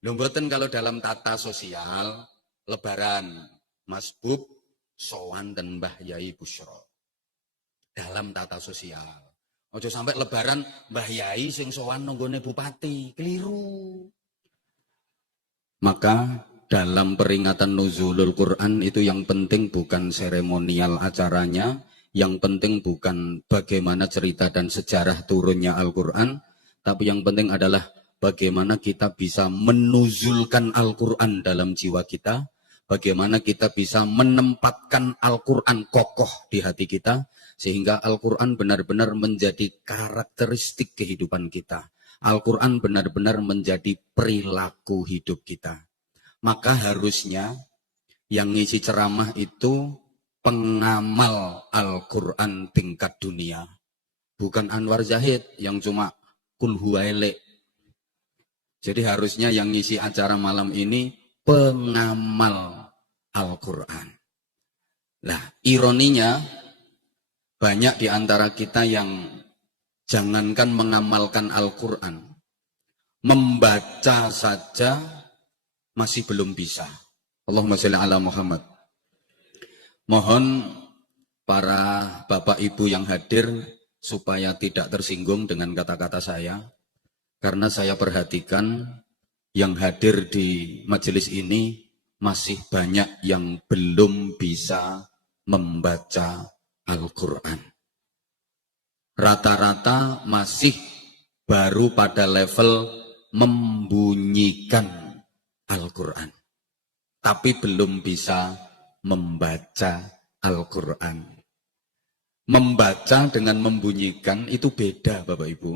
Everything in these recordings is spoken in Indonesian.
Lho mboten kalau dalam tata sosial, lebaran, Mas Bub, sowan ten Mbah Yai Busyro. Dalam tata sosial. Ojo sampai lebaran Mbah Yai sing sowan nonggone bupati, keliru. Maka dalam peringatan nuzulul Quran itu yang penting bukan seremonial acaranya, yang penting bukan bagaimana cerita dan sejarah turunnya Al-Quran, tapi yang penting adalah bagaimana kita bisa menuzulkan Al-Quran dalam jiwa kita, bagaimana kita bisa menempatkan Al-Quran kokoh di hati kita, sehingga Al-Quran benar-benar menjadi karakteristik kehidupan kita. Al-Quran benar-benar menjadi perilaku hidup kita. Maka harusnya yang ngisi ceramah itu pengamal Al-Quran tingkat dunia. Bukan Anwar Zahid yang cuma kulhuwaile. Jadi harusnya yang ngisi acara malam ini pengamal Al-Quran. Nah, ironinya banyak di antara kita yang jangankan mengamalkan Al-Quran, membaca saja masih belum bisa. Allahumma sholli ala Muhammad. Mohon para bapak ibu yang hadir supaya tidak tersinggung dengan kata-kata saya. Karena saya perhatikan yang hadir di majelis ini masih banyak yang belum bisa membaca Al-Quran. Rata-rata masih baru pada level membunyikan Al-Quran. Tapi belum bisa membaca Al-Quran. Membaca dengan membunyikan itu beda Bapak Ibu.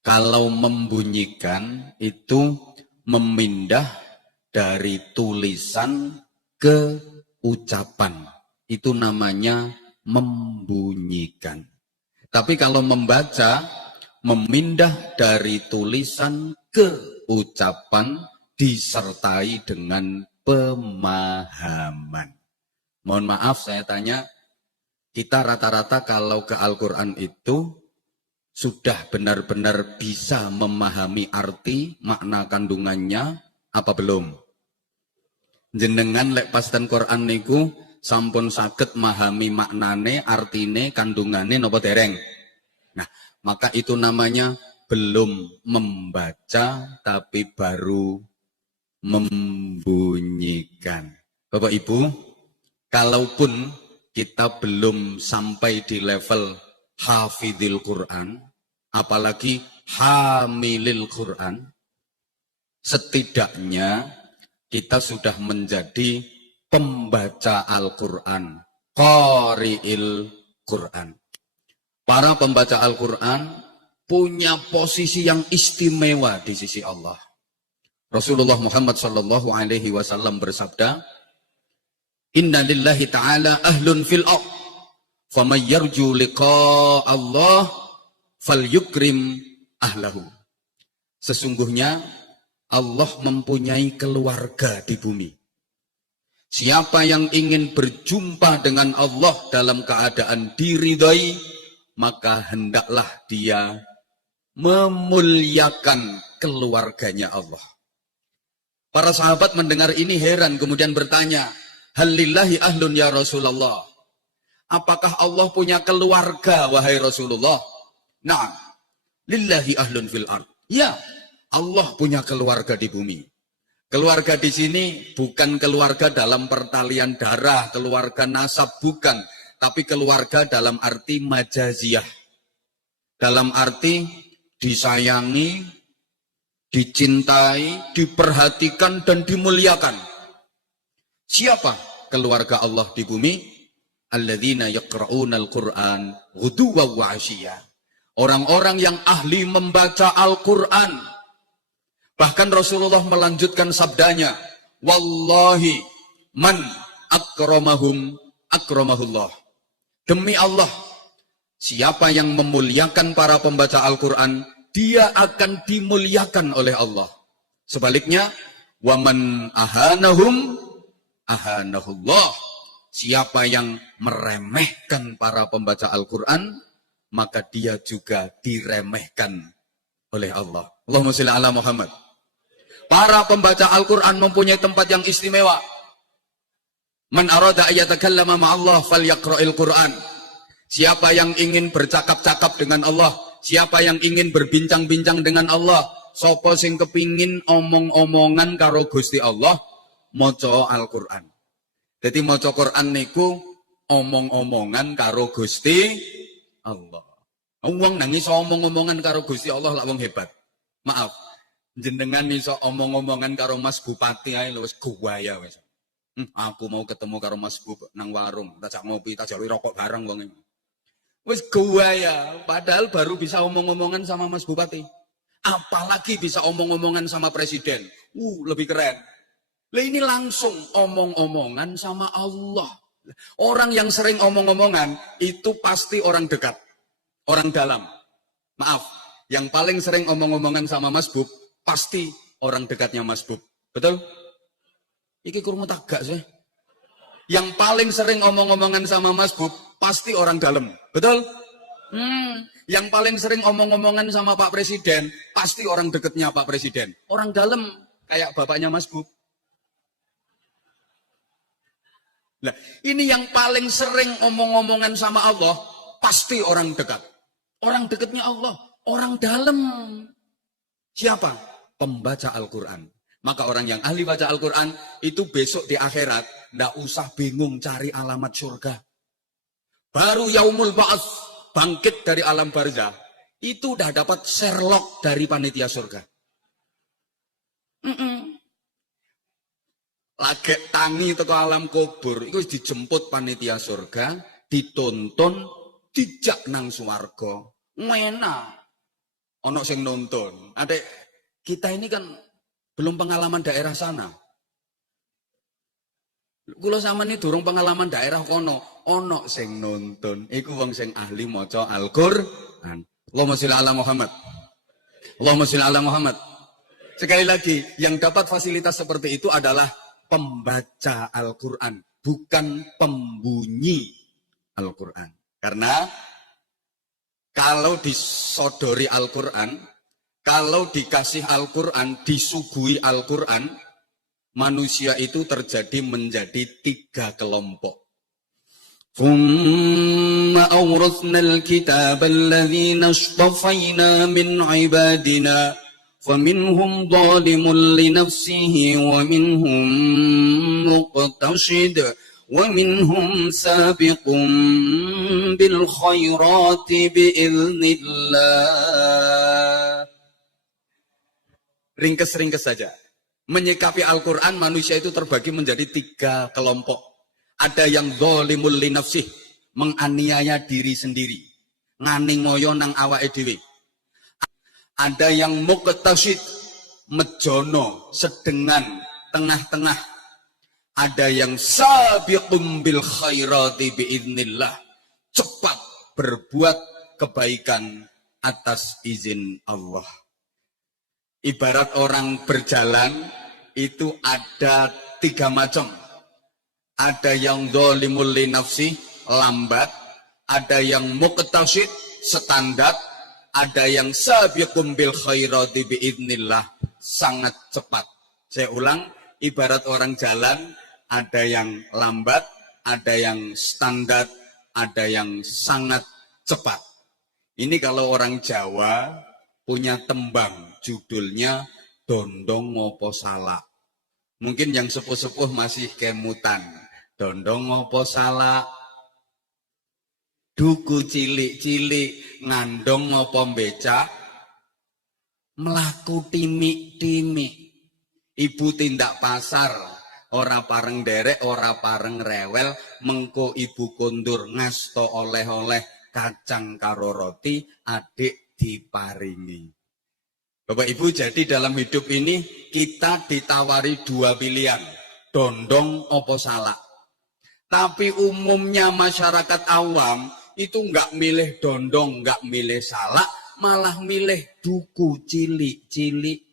Kalau membunyikan itu memindah dari tulisan ke ucapan. Itu namanya membunyikan. Tapi kalau membaca, memindah dari tulisan ke ucapan disertai dengan pemahaman. Mohon maaf saya tanya, kita rata-rata kalau ke Al-Quran itu sudah benar-benar bisa memahami arti, makna kandungannya, apa belum? Jenengan lek pas ten Quran niku sampun saged memahami maknane, artine, kandungane napa dereng? Nah, maka itu namanya belum membaca tapi baru membunyikan. Bapak Ibu, kalaupun kita belum sampai di level hafidhil Quran, apalagi hamilil Quran, setidaknya kita sudah menjadi pembaca Al-Quran, qari'il Quran. Para pembaca Al-Quran punya posisi yang istimewa di sisi Allah. Rasulullah Muhammad sallallahu alaihi wasallam bersabda, "Inna lillahi ta'ala ahlun fil ard, faman yarju liqa Allah falyukrim ahlahu." Sesungguhnya Allah mempunyai keluarga di bumi. Siapa yang ingin berjumpa dengan Allah dalam keadaan diridhai, maka hendaklah dia memuliakan keluarganya Allah. Para sahabat mendengar ini heran, kemudian bertanya, "Halillahi ahlun ya Rasulullah?" Apakah Allah punya keluarga, wahai Rasulullah? Nah, lillahi ahlun fil ard. Ya, Allah punya keluarga di bumi. Keluarga di sini bukan keluarga dalam pertalian darah, keluarga nasab, bukan. Tapi keluarga dalam arti majaziyah. Dalam arti disayangi, dicintai, diperhatikan, dan dimuliakan. Siapa keluarga Allah di bumi? Alladzina yaqra'unal Qur'an ghuduwwan wa 'ashiyya. Orang-orang yang ahli membaca Al-Quran. Bahkan Rasulullah melanjutkan sabdanya, "Wallahi man akramahum akramahullah." Demi Allah, siapa yang memuliakan para pembaca Al-Quran, dia akan dimuliakan oleh Allah. Sebaliknya, waman ahanahum ahanahullah. Siapa yang meremehkan para pembaca Al-Quran, maka dia juga diremehkan oleh Allah. Allahumma sholli ala Muhammad. Para pembaca Al-Quran mempunyai tempat yang istimewa. Man arada ayatakallama ma'allah falyaqra'il Quran. Siapa yang ingin bercakap-cakap dengan Allah, siapa yang ingin berbincang-bincang dengan Allah, sapa sing kepingin omong-omongan karo Gusti Allah, maca Al-Quran. Jadi maca Quran niku omong-omongan karo Gusti Allah. Wong nang iso omong-omongan karo Gusti Allah lak wong hebat. Maaf, jenengan iso omong-omongan karo Mas Bupati ae lho wis guwaya wis. Aku mau ketemu karo Mas Bup nang warung, tak ngopi, tak jaluki rokok bareng wong iki. Wis guwaya, padahal baru bisa omong-omongan sama Mas Bupati. Apalagi bisa omong-omongan sama presiden. Lebih keren. Lah ini langsung omong-omongan sama Allah. Orang yang sering omong-omongan itu pasti orang dekat, orang dalam. Maaf, yang paling sering omong-omongan sama Mas Bub pasti orang dekatnya Mas Bub. Betul? Iki kurung tagak sih. Yang paling sering omong-omongan sama Mas Bub pasti orang dalam. Betul? Yang paling sering omong-omongan sama Pak Presiden pasti orang dekatnya Pak Presiden. Orang dalam kayak bapaknya Mas Bub. Nah, ini yang paling sering omong-omongan sama Allah pasti orang dekat. Orang dekatnya Allah, orang dalam. Siapa? Pembaca Al-Quran. Maka orang yang ahli baca Al-Quran itu besok di akhirat ndak usah bingung cari alamat surga. Baru yaumul ba'ats, bangkit dari alam barzah, itu udah dapat Sherlock dari panitia surga. Lagi tangi teko alam kubur, itu dijemput panitia surga, ditonton, dijak nang swarga. Ngena. Ono sing nonton. Adek, kita ini kan belum pengalaman daerah sana. Kula sampeyan durung pengalaman daerah kono, ono sing nonton. Iku wong sing ahli maca Al-Qur'an. Allahumma sholli ala Muhammad. Allahumma sholli ala Muhammad. Sekali lagi, yang dapat fasilitas seperti itu adalah pembaca Al-Quran, bukan pembunyi Al-Quran. Karena kalau disodori Al-Quran, kalau dikasih Al-Quran, disuguhi Al-Quran, manusia itu terjadi menjadi 3 kelompok. ثُمَّ أَوْرَثْنَا الْكِتَابَ الَّذِينَ اصْطَفَيْنَا مِنْ عِبَادِنَا فَمِنْهُمْ ظَالِمٌ لِنَفْسِهِ وَمِنْهُمْ مُقْتَصِدٌ وَمِنْهُمْ سَابِقٌ بِالْخَيْرَاتِ بِإِذْنِ اللَّهِ. Ringkes-ringkes saja. Menyikapi Al-Quran, manusia itu terbagi menjadi 3 kelompok. Ada yang zalimul li nafsih, menganiaya diri sendiri, ngani ngoyo nang awake dhewe. Ada yang muqtasid, mejono, sedengan, tengah-tengah. Ada yang sabiqum bil khairati biiznillah, cepat berbuat kebaikan atas izin Allah. Ibarat orang berjalan itu ada 3 macam. Ada yang zalimul li nafsi, lambat. Ada yang muqtasid, standar. Ada yang sabiqum bil khairati biidznillah, sangat cepat. Saya ulang, ibarat orang jalan, ada yang lambat, ada yang standar, ada yang sangat cepat. Ini kalau orang Jawa punya tembang, judulnya Dondong Ngopo Salak. Mungkin yang sepuh-sepuh masih kemutan. Dondong ngopo salak, duku cilik-cilik ngandong ngopo becak, melaku timik-timik. Ibu tindak pasar, ora pareng derek, ora pareng rewel, mengko ibu kondur ngasto oleh-oleh kacang karo roti, adik diparingi. Bapak Ibu, jadi dalam hidup ini kita ditawari 2 pilihan, dondong opo salak. Tapi umumnya masyarakat awam itu nggak milih dondong, nggak milih salak, malah milih duku cilik-cilik.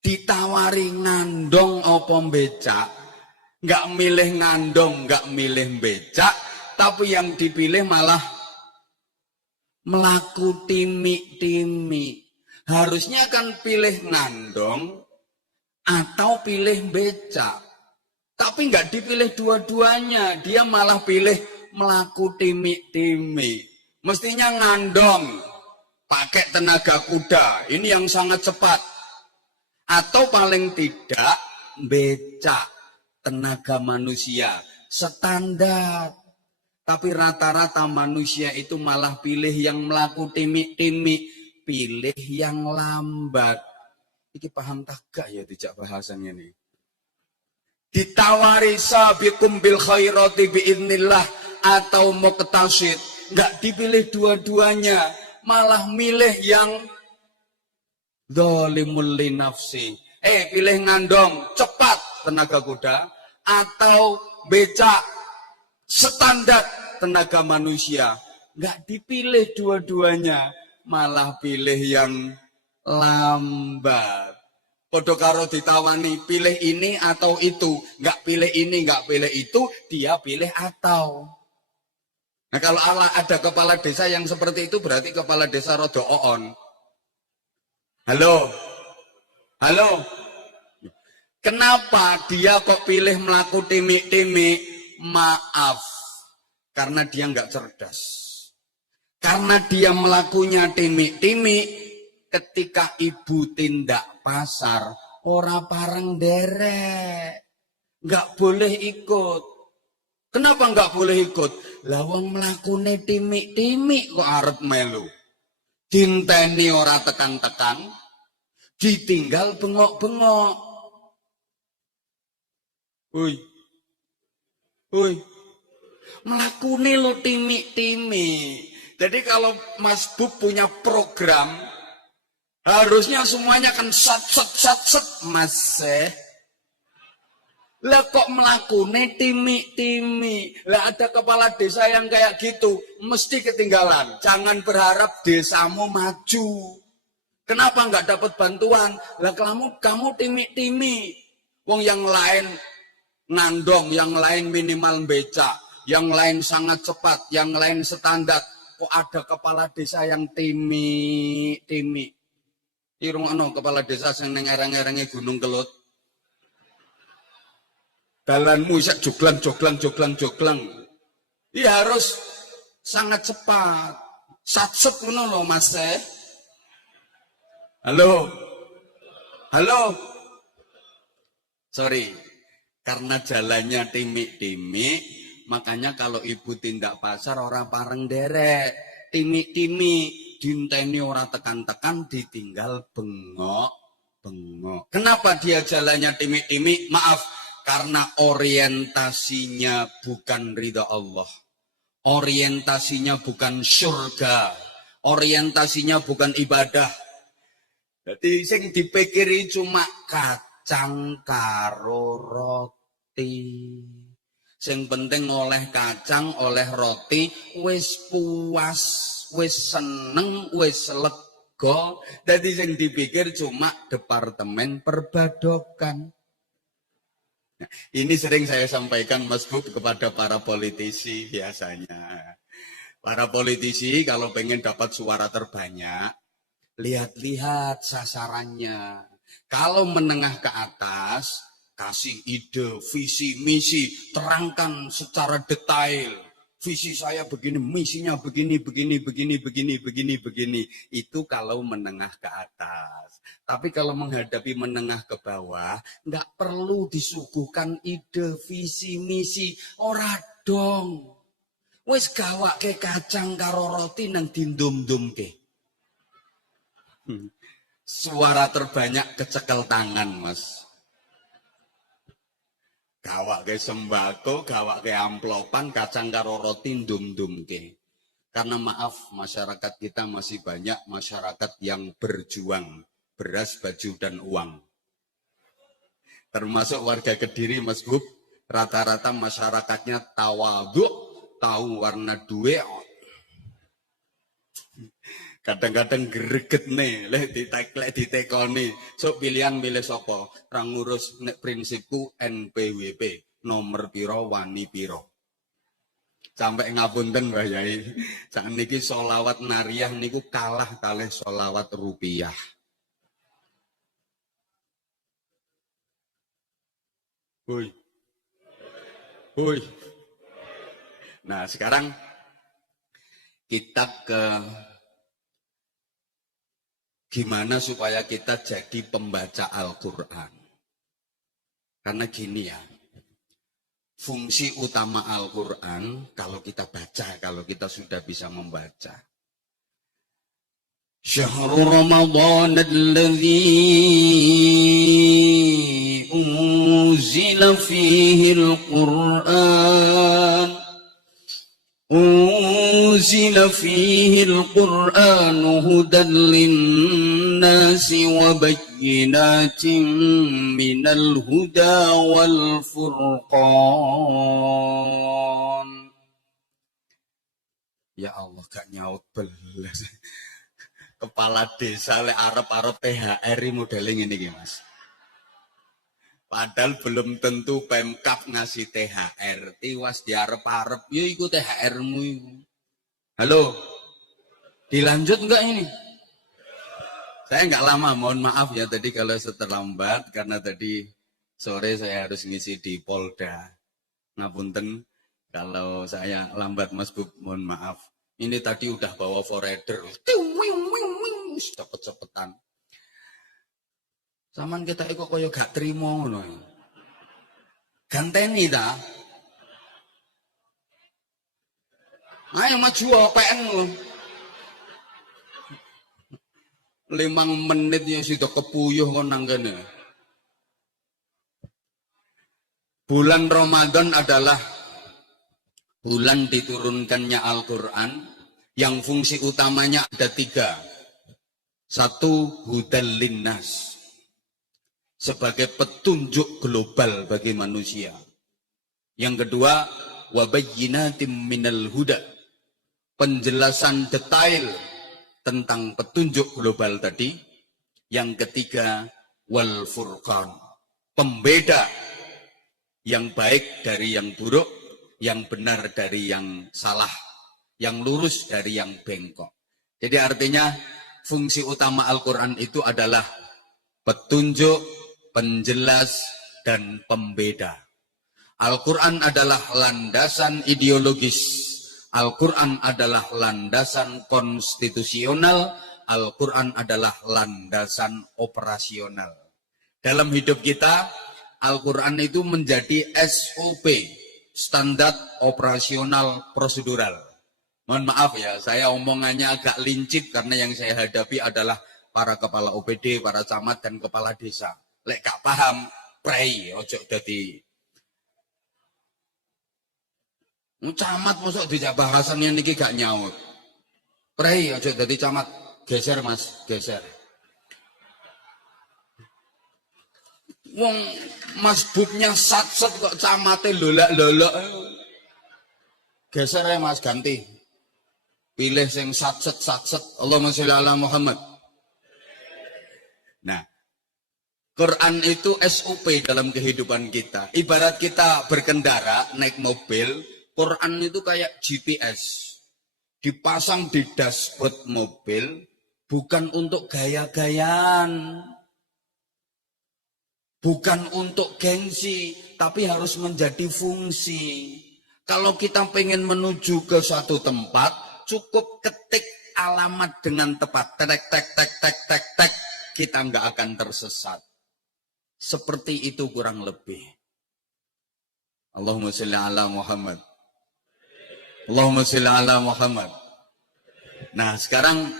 Ditawari ngandong apa becak, nggak milih ngandong, nggak milih becak, tapi yang dipilih malah melaku timik-timik. Harusnya kan pilih ngandong atau pilih becak. Tapi nggak dipilih dua-duanya. Dia malah pilih melaku timi-timi. Mestinya ngandong, pakai tenaga kuda. Ini yang sangat cepat. Atau paling tidak becak, tenaga manusia. Standar. Tapi rata-rata manusia itu malah pilih yang melaku timi-timi. Pilih yang lambat. Iki paham tak gak ya dijak bahasannya nih. Ditawari sabiqum bil khairati biidznillah atau muqtasid. Nggak dipilih dua-duanya. Malah milih yang zalimul li nafsi. Pilih ngandong, cepat tenaga kuda. Atau becak, standar tenaga manusia. Nggak dipilih dua-duanya. Malah pilih yang lambat. Podo karo ditawani pilih ini atau itu. Nggak pilih ini, nggak pilih itu. Dia pilih atau. Nah kalau ada kepala desa yang seperti itu berarti kepala desa rodo oon. Halo? Halo? Kenapa dia kok pilih melaku timi-timi? Maaf. Karena dia nggak cerdas. Karena dia melakunya timi-timi, ketika ibu tindak pasar, ora pareng derek. Nggak boleh ikut. Kenapa nggak boleh ikut? Lawang mlakune timi-timi kok arep melu. Dinteni ora tekan-tekan, ditinggal bengok-bengok. Woi. Mlakune lo timi-timi. Jadi kalau Mas Bub punya program, harusnya semuanya kan sat Mas. Lah kok mlakune timi-timi. Lah ada kepala desa yang kayak gitu, mesti ketinggalan. Jangan berharap desamu maju. Kenapa nggak dapat bantuan? Lah kamu timi-timi. Wong yang lain ngandong, yang lain minimal becak, yang lain sangat cepat, yang lain standar. Kok ada kepala desa yang timi-timi. Irungno kepala desa sing ning ereng-erenge Gunung Kelut. Dalanmu sak joglang. Iya harus sangat cepat. Satset ngono lho Mas. Halo. Sorry. Karena jalannya timi-timi. Makanya kalau ibu tindak pasar orang pareng derek, timi-timi, dinteni orang tekan-tekan, ditinggal bengok. Kenapa dia jalannya timi-timi? Maaf, karena orientasinya bukan ridha Allah. Orientasinya bukan surga. Orientasinya bukan ibadah. Jadi sing dipikiri cuma kacang karo roti. Sing penting oleh kacang, oleh roti, wis puas, wis seneng, wis lega. Dadi sing dipikir cuma departemen perbadokan. Nah, ini sering saya sampaikan Mas Bub kepada para politisi biasanya. Para politisi kalau pengen dapat suara terbanyak, lihat-lihat sasarannya. Kalau menengah ke atas, kasih ide, visi, misi, terangkan secara detail. Visi saya begini, misinya begini. Itu kalau menengah ke atas. Tapi kalau menghadapi menengah ke bawah, nggak perlu disuguhkan ide, visi, misi. Ora dong. Wes gawak ke kacang karo roti nang dindum-dum ke. Suara terbanyak kecekel tangan, Mas. Gawak ke sembako, gawak ke amplopan, kacang karo roti ndum-ndum ke. Karena maaf, masyarakat kita masih banyak masyarakat yang berjuang. Beras, baju, dan uang. Termasuk warga Kediri, Mas Bub. Rata-rata masyarakatnya tawadhu, tahu warna duit. Kadang-kadang greget nih, leh ditekoni. So pilihan milih sopo, rang ngurus nek prinsipku NPWP, nomor piro wani piro. Sampai ngapunten Mbah Yai, saat niki solawat nariyah niku kalah kalih solawat rupiah. Hui. Hui. Nah, sekarang kita ke gimana supaya kita jadi pembaca Al-Quran. Karena gini ya, fungsi utama Al-Quran kalau kita baca, kalau kita sudah bisa membaca. Syahrul Ramadan alladzi unzila fihi al-Qur'an أنزل فيه القرآن هدى للناس وبينات من الهدى والفرقان. Ya Allah, gak nyaut belas. Kepala desa lek arep-arep THR modeling ini Mas. Padahal belum tentu Pemkab ngasih THR. Tiwas diarep-arep, ya ikut THR-mu itu. Halo, dilanjut enggak ini? Saya enggak lama, mohon maaf ya tadi kalau terlambat. Karena tadi sore saya harus ngisi di Polda. Ngapunten kalau saya lambat Mas Bub, mohon maaf. Ini tadi udah bawa forerunner. Cepet-cepetan. Saman kita kok kaya gak trimo ngono. Ganteni ta? Ayo maju OPN lho. 5 menit ya sudah kepuyuh kon nang kene. Bulan Ramadan adalah bulan diturunkannya Al-Quran yang fungsi utamanya ada 3. 1, hudal linnas. Sebagai petunjuk global bagi manusia. Yang kedua, wabayyinatim minal huda. Penjelasan detail tentang petunjuk global tadi. Yang ketiga, wal furqan. Pembeda yang baik dari yang buruk, yang benar dari yang salah, yang lurus dari yang bengkok. Jadi artinya fungsi utama Al-Quran itu adalah petunjuk, penjelas, dan pembeda. Al-Quran adalah landasan ideologis. Al-Quran adalah landasan konstitusional. Al-Quran adalah landasan operasional. Dalam hidup kita, Al-Quran itu menjadi SOP, standar operasional prosedural. Mohon maaf ya, saya omongannya agak lincip karena yang saya hadapi adalah para kepala OPD, para camat, dan kepala desa. Lek gak paham, prei, ojo dadi. Camat mosok dijak bahasannya niki gak nyaut. Prei, ojo dadi camat. Geser Mas, geser. Wong Mas Bubnya sat-set kok camate lolak-lolok. Geser ya Mas, ganti. Pilih sing sat-set. Allahumma sholli ala Muhammad. Nah, Quran itu SOP dalam kehidupan kita. Ibarat kita berkendara, naik mobil, Quran itu kayak GPS. Dipasang di dashboard mobil, bukan untuk gaya-gayaan. Bukan untuk gengsi, tapi harus menjadi fungsi. Kalau kita pengen menuju ke suatu tempat, cukup ketik alamat dengan tepat. Tek. Kita nggak akan tersesat. Seperti itu kurang lebih. Allahumma sholli ala Muhammad. Allahumma sholli ala Muhammad. Nah, sekarang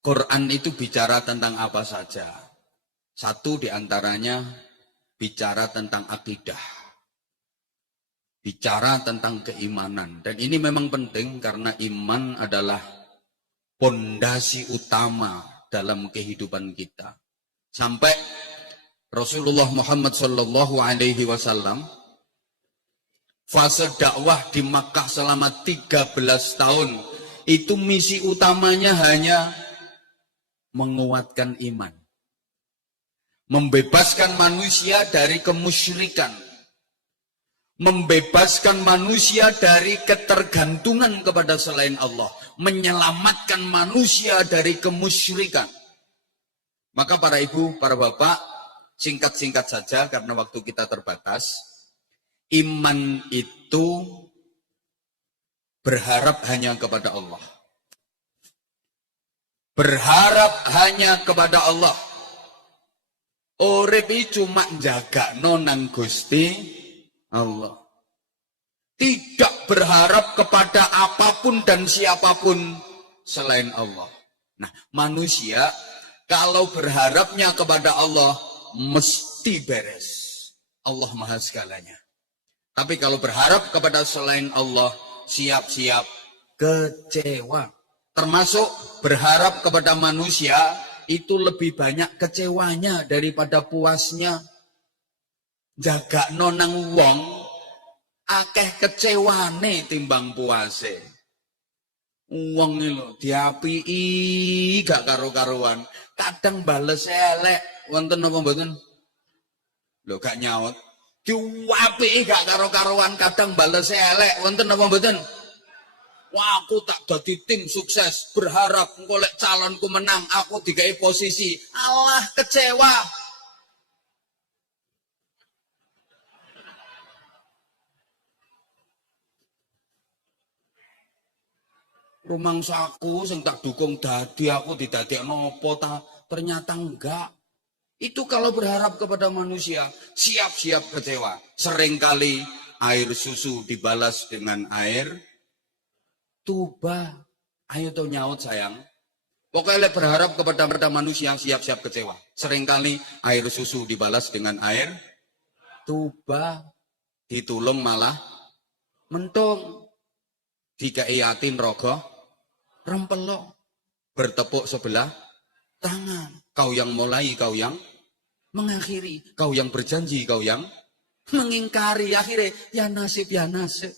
Quran itu bicara tentang apa saja. Satu diantaranya bicara tentang akidah. Bicara tentang keimanan. Dan ini memang penting karena iman adalah pondasi utama dalam kehidupan kita. Sampai Rasulullah Muhammad SAW fase dakwah di Makkah selama 13 tahun. Itu misi utamanya hanya menguatkan iman. Membebaskan manusia dari kemusyrikan. Membebaskan manusia dari ketergantungan kepada selain Allah. Menyelamatkan manusia dari kemusyrikan. Maka para ibu, para bapak, singkat-singkat saja karena waktu kita terbatas. Iman itu berharap hanya kepada Allah. Berharap hanya kepada Allah. Urip cuma jaga nonang Gusti Allah. Tidak berharap kepada apapun dan siapapun selain Allah. Nah, manusia kalau berharapnya kepada Allah mesti beres. Allah Maha Segalanya. Tapi kalau berharap kepada selain Allah, siap-siap kecewa. Termasuk berharap kepada manusia, itu lebih banyak kecewanya daripada puasnya. Jaga nonang wong, akeh kecewane timbang puase. Wong lho diapii gak karo-karuan, kadang bales elek, wonten napa mboten? Lho gak nyaut. Diapii gak karo-karuan, kadang bales elek, wonten napa mboten? Wah, aku tak dadi tim sukses, berharap engko lek calonku menang, aku digawe posisi. Allah kecewa. Rumangsaku sing tak dukung dadi aku didadekno apa ta? Ternyata enggak. Itu kalau berharap kepada manusia, siap-siap kecewa. Seringkali air susu dibalas dengan air tuba. Ayo tuh nyaut sayang. Pokoknya berharap kepada manusia, siap-siap kecewa. Seringkali air susu dibalas dengan air tuba. Ditulung malah mentung. Dikeiatin rogoh rempelok, bertepuk sebelah tangan. Kau yang mulai, kau yang mengakhiri. Kau yang berjanji, kau yang mengingkari. Akhirnya, ya nasib, ya nasib.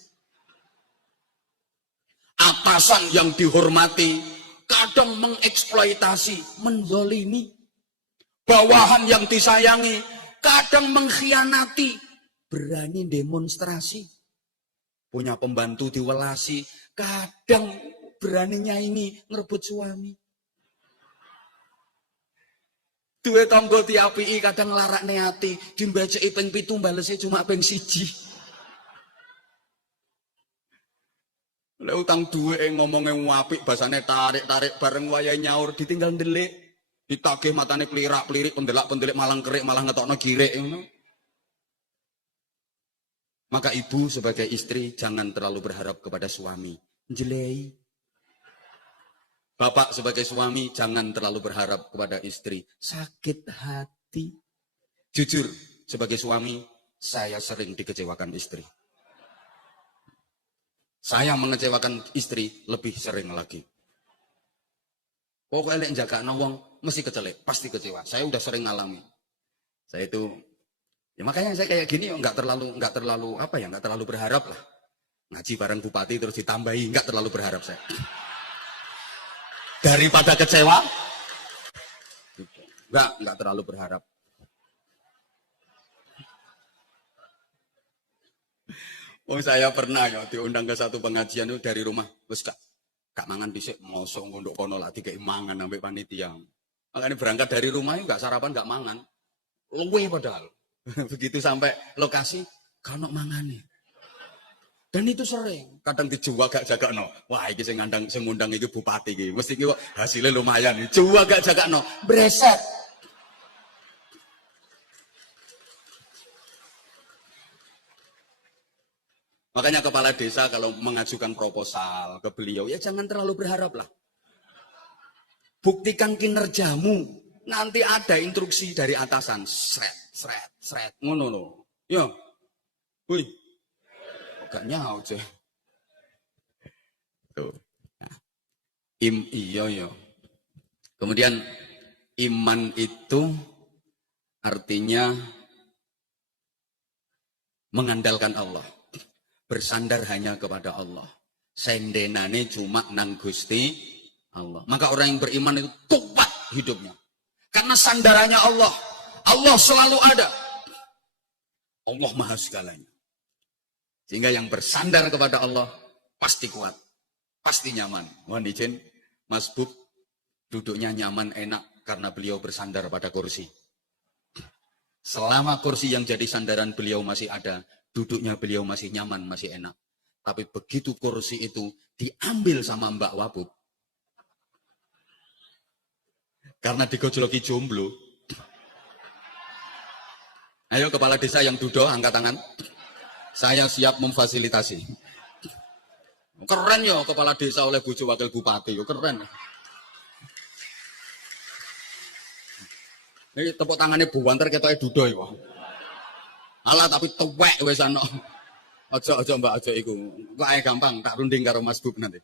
Atasan yang dihormati, kadang mengeksploitasi, menzolimi. Bawahan yang disayangi, kadang mengkhianati. Berani demonstrasi. Punya pembantu diwelasi, kadang beraninya ini ngerebut suami. Duwe tangga diapii kadang nglarak neati, dimbajeki ping 7 balese cuma ping 1. Lek utang duwe ngomongnya apik basane tarik-tarik bareng wayahe nyaur ditinggal ndelik, ditagih matane plirak-plirik pendelak-pendelik malang kerik malah ngetokno girik ngono. Maka ibu sebagai istri jangan terlalu berharap kepada suami. Jelei. Bapak sebagai suami jangan terlalu berharap kepada istri. Sakit hati. Jujur, sebagai suami, saya sering dikecewakan istri. Saya mengecewakan istri lebih sering lagi. Pokoknya yang jaga nawang, mesti kecelek, pasti kecewa. Saya udah sering ngalami. Saya itu, ya makanya saya kayak gini nggak terlalu berharap lah. Ngaji bareng bupati terus ditambahi, nggak terlalu berharap saya. Daripada kecewa, nggak terlalu berharap. Oh saya pernah ya diundang ke satu pengajian itu dari rumah, wes kak mangan bisik, ngosong untuk kono lah tiga mangan sampai panitia. Makanya berangkat dari rumah itu nggak sarapan nggak mangan, luwe padahal. Begitu sampai lokasi, kanok mangane. Dan itu sering, kadang dijual gak jaga no. Wah, ini sing ngundang iki bupati iki, mesti iki hasilnya lumayan. Jual gak jaga no, breset. Makanya kepala desa kalau mengajukan proposal ke beliau, ya jangan terlalu berharap lah. Buktikan kinerjamu. Nanti ada instruksi dari atasan, sret, ngono loh. Yo, wih. Gak nyaut sih. Tuh. Nah, iya. Kemudian iman itu artinya mengandalkan Allah. Bersandar hanya kepada Allah. Sendenane cuma nang Gusti Allah. Maka orang yang beriman itu kuat hidupnya. Karena sandarannya Allah. Allah selalu ada. Allah Maha Segalanya. Sehingga yang bersandar kepada Allah pasti kuat, pasti nyaman. Mohon izin, Mas Bub, duduknya nyaman, enak karena beliau bersandar pada kursi. Selama kursi yang jadi sandaran beliau masih ada, duduknya beliau masih nyaman, masih enak. Tapi begitu kursi itu diambil sama Mbak Wabub, karena digojloki jomblo. Ayo kepala desa yang duduk, angkat tangan. Saya siap memfasilitasi. Keren ya kepala desa oleh bojo wakil bupati, yo keren. Ini tepuk tangannya buwanter ketoknya dudoy wah. Alah tapi tuwek wis ana. Aja Mbak aja iku. Kok ae gampang tak runding karo Mas Bub nanti.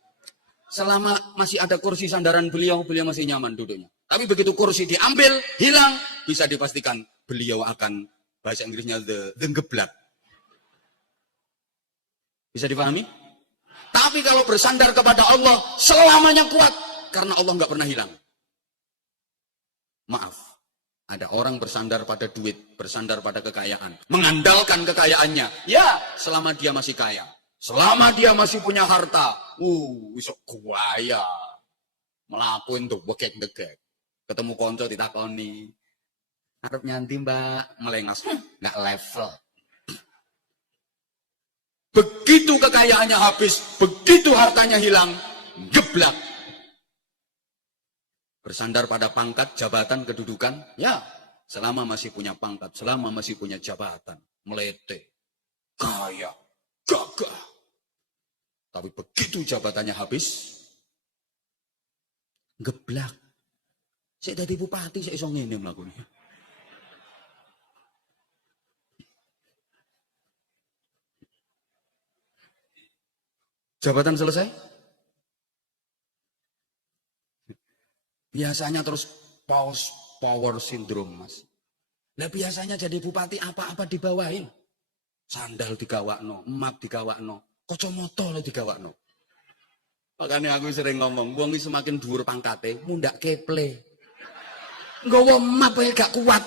Selama masih ada kursi sandaran beliau masih nyaman duduknya. Tapi begitu kursi diambil, hilang, bisa dipastikan beliau akan, bahasa Inggrisnya the geblak. Bisa dipahami? Tapi kalau bersandar kepada Allah, selamanya kuat. Karena Allah nggak pernah hilang. Maaf, ada orang bersandar pada duit, bersandar pada kekayaan. Mengandalkan kekayaannya. Ya, selama dia masih kaya. Selama dia masih punya harta. Isok kuaya. Melakuin tuh, bekek-bekek. Ketemu konco ditakoni. Harap nyanti mbak, melengas. Nggak level. Begitu kekayaannya habis, begitu hartanya hilang, geblak. Bersandar pada pangkat, jabatan, kedudukan, ya selama masih punya pangkat, selama masih punya jabatan, melete, kaya, gagah. Tapi begitu jabatannya habis, geblak. Saya dari bupati, saya iso ngene mlakunya. Jabatan selesai? Biasanya terus power syndrome, Mas. Nah biasanya jadi bupati apa-apa dibawain. Sandal digawakno, map digawakno, kacamata le digawakno. Makanya aku sering ngomong, wong iki semakin dhuwur pangkate, mundak keple. Nggawa map ae gak kuat,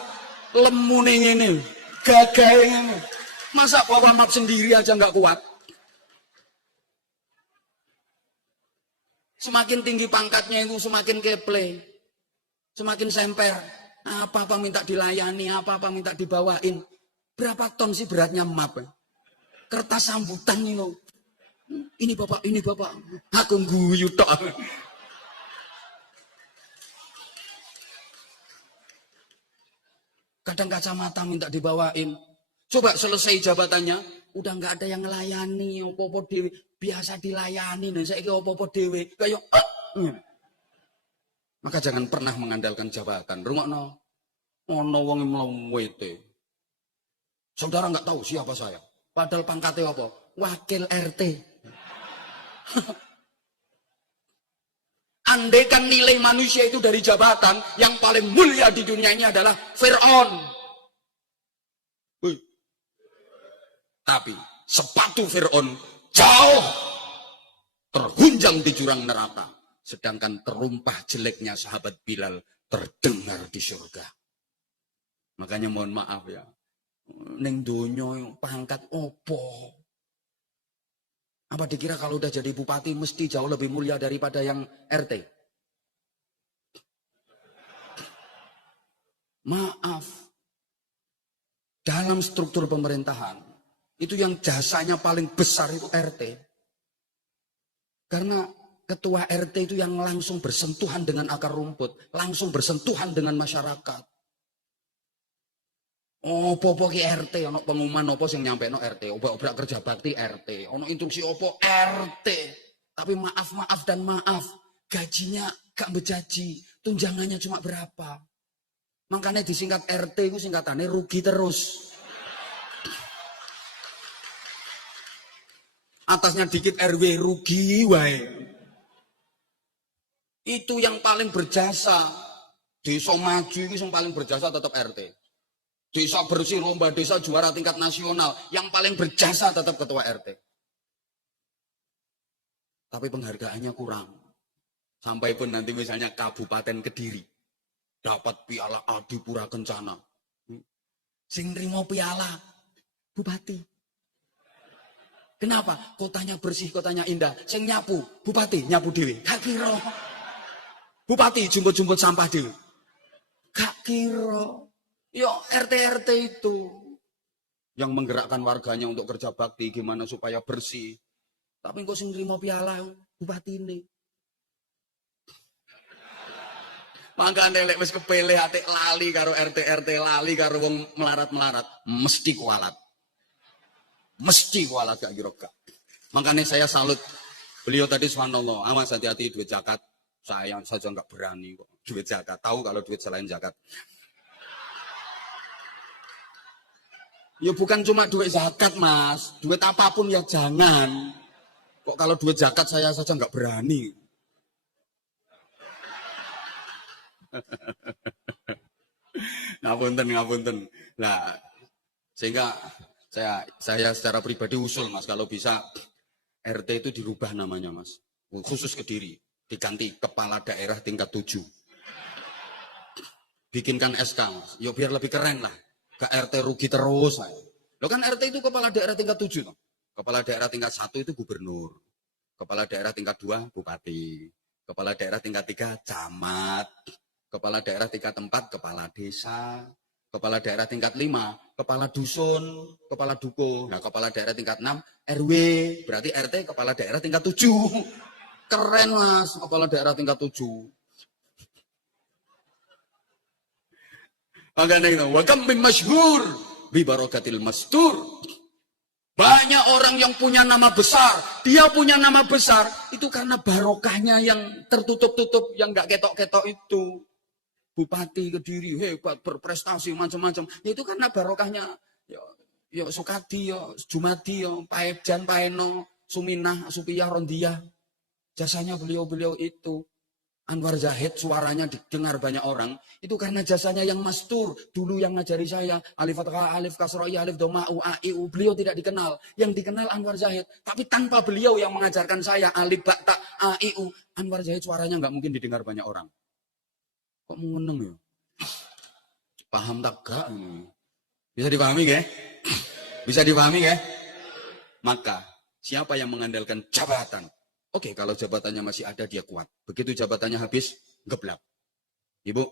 lemune ngene, gagahe ngene. Masa bawa map sendiri aja gak kuat? Semakin tinggi pangkatnya itu semakin keple, semakin semper. Apa-apa minta dilayani, apa-apa minta dibawain. Berapa ton sih beratnya map? Kertas sambutan ini loh. Ini bapak. Aku guyu tok. Kadang kacamata minta dibawain. Coba selesai jabatannya, udah nggak ada yang ngelayani, opo-opo dewe. Biasa dilayani, dan saya opo-opo dewe. Kayak, Maka jangan pernah mengandalkan jabatan. Rungokno, ono wong mlawete. Saudara nggak tahu siapa saya. Padahal pangkatnya apa? Wakil RT. Andaikan nilai manusia itu dari jabatan, yang paling mulia di dunia ini adalah Fir'aun. Tapi sepatu Fir'aun jauh terhunjang di jurang neraka. Sedangkan terumpah jeleknya sahabat Bilal terdengar di surga. Makanya mohon maaf ya. Ning donya pangkat opo? Apa dikira kalau udah jadi bupati mesti jauh lebih mulia daripada yang RT? Maaf. Dalam struktur pemerintahan, itu yang jasanya paling besar itu RT. Karena ketua RT itu yang langsung bersentuhan dengan akar rumput, langsung bersentuhan dengan masyarakat. Opo ki RT, ono pengumuman opo sing nyampe no RT, obrak kerja bakti RT, ono instruksi opo RT. Tapi maaf dan maaf, gajinya gak bejaji, tunjangannya cuma berapa. Makanya disingkat RT itu singkatannya rugi terus. Atasnya dikit RW rugi wae. Itu yang paling berjasa. Desa maju itu yang paling berjasa tetap RT. Desa bersih lomba desa juara tingkat nasional, yang paling berjasa tetap ketua RT. Tapi penghargaannya kurang. Sampai pun nanti misalnya Kabupaten Kediri dapat piala Adipura Kencana. Sing nrimo piala bupati. Kenapa? Kotanya bersih, kotanya indah. Sing nyapu bupati, nyapu dhewe. Gak kira. Bupati jumput-jumput sampah dhewe. Gak kira. Ya RT-RT itu yang menggerakkan warganya untuk kerja bakti gimana supaya bersih. Tapi kok sing nrimo piala bupati ini. Mangkane lek wis kepilih atik lali karo RT-RT, lali karo wong melarat-melarat, mesti kualat. Mesti kualat gak kira gak. Makanya saya salut beliau tadi, subhanallah, awas hati-hati duit zakat. Saya saja nggak berani kok duit zakat. Tahu kalau duit selain zakat. Ya bukan cuma duit zakat, Mas. Duit apapun ya jangan. Kok kalau duit zakat saya saja nggak berani. Ngapunten. Nah, sehingga saya secara pribadi usul, Mas, kalau bisa RT itu dirubah namanya, Mas. Khusus Kediri, diganti kepala daerah tingkat 7. Bikinkan SK, Mas. Yo biar lebih keren lah. Ke RT rugi terus. Lo kan RT itu kepala daerah tingkat 7. Toh. Kepala daerah tingkat 1 itu gubernur. Kepala daerah tingkat 2 bupati. Kepala daerah tingkat 3 camat. Kepala daerah tingkat 4 kepala desa. Kepala daerah tingkat 5 kepala dusun, kepala dukuh. Nah, kepala daerah tingkat 6 RW. Berarti RT kepala daerah tingkat 7. Keren, Mas, kepala daerah tingkat 7. Makanya wa kam min masyhur bi barakatil mastur. Banyak orang yang punya nama besar, dia punya nama besar itu karena barokahnya yang tertutup-tutup, yang enggak ketok-ketok itu. Bupati Kediri hebat, berprestasi macam-macam. Ya, itu karena barokahnya ya Sukadi, ya Jumadi, ya Paebjan, Paeno, Suminah, Supiyah, Rondiah. Jasanya beliau-beliau itu. Anwar Zahid suaranya didengar banyak orang. Itu karena jasanya yang mastur. Dulu yang ngajari saya. Alif Fathah, Alif Kasroiyah, Alif Doma, U, A, I, U. Beliau tidak dikenal. Yang dikenal Anwar Zahid. Tapi tanpa beliau yang mengajarkan saya. Alif, Bakta, A, I, U. Anwar Zahid suaranya nggak mungkin didengar banyak orang. Kok mengeneng ya? Paham tak gak? Bisa dipahami ya? Bisa dipahami ya? Maka siapa yang mengandalkan jabatan? Oke, kalau jabatannya masih ada dia kuat. Begitu jabatannya habis, geblak. Ibu,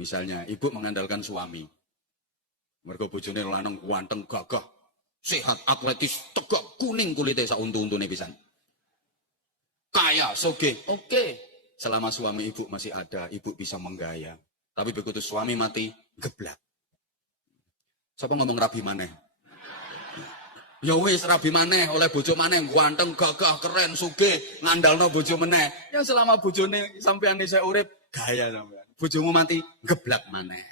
misalnya ibu mengandalkan suami. Mergo bojone lanang ganteng, gagah, sehat, atletis, tegak, kuning kulitnya sauntu-untune pisan. Kaya, soge. Oke. Selama suami ibu masih ada, ibu bisa menggaya. Tapi begitu suami mati, geblak. Siapa ngomong rabi maneh? Ya wis rabi maneh, oleh bojo maneh, ganteng, gagah, keren, sugih, ngandalno bojo meneh. Ya selama bojone sampean isih urip, gaya sampean. Bojomu mati, geblak maneh.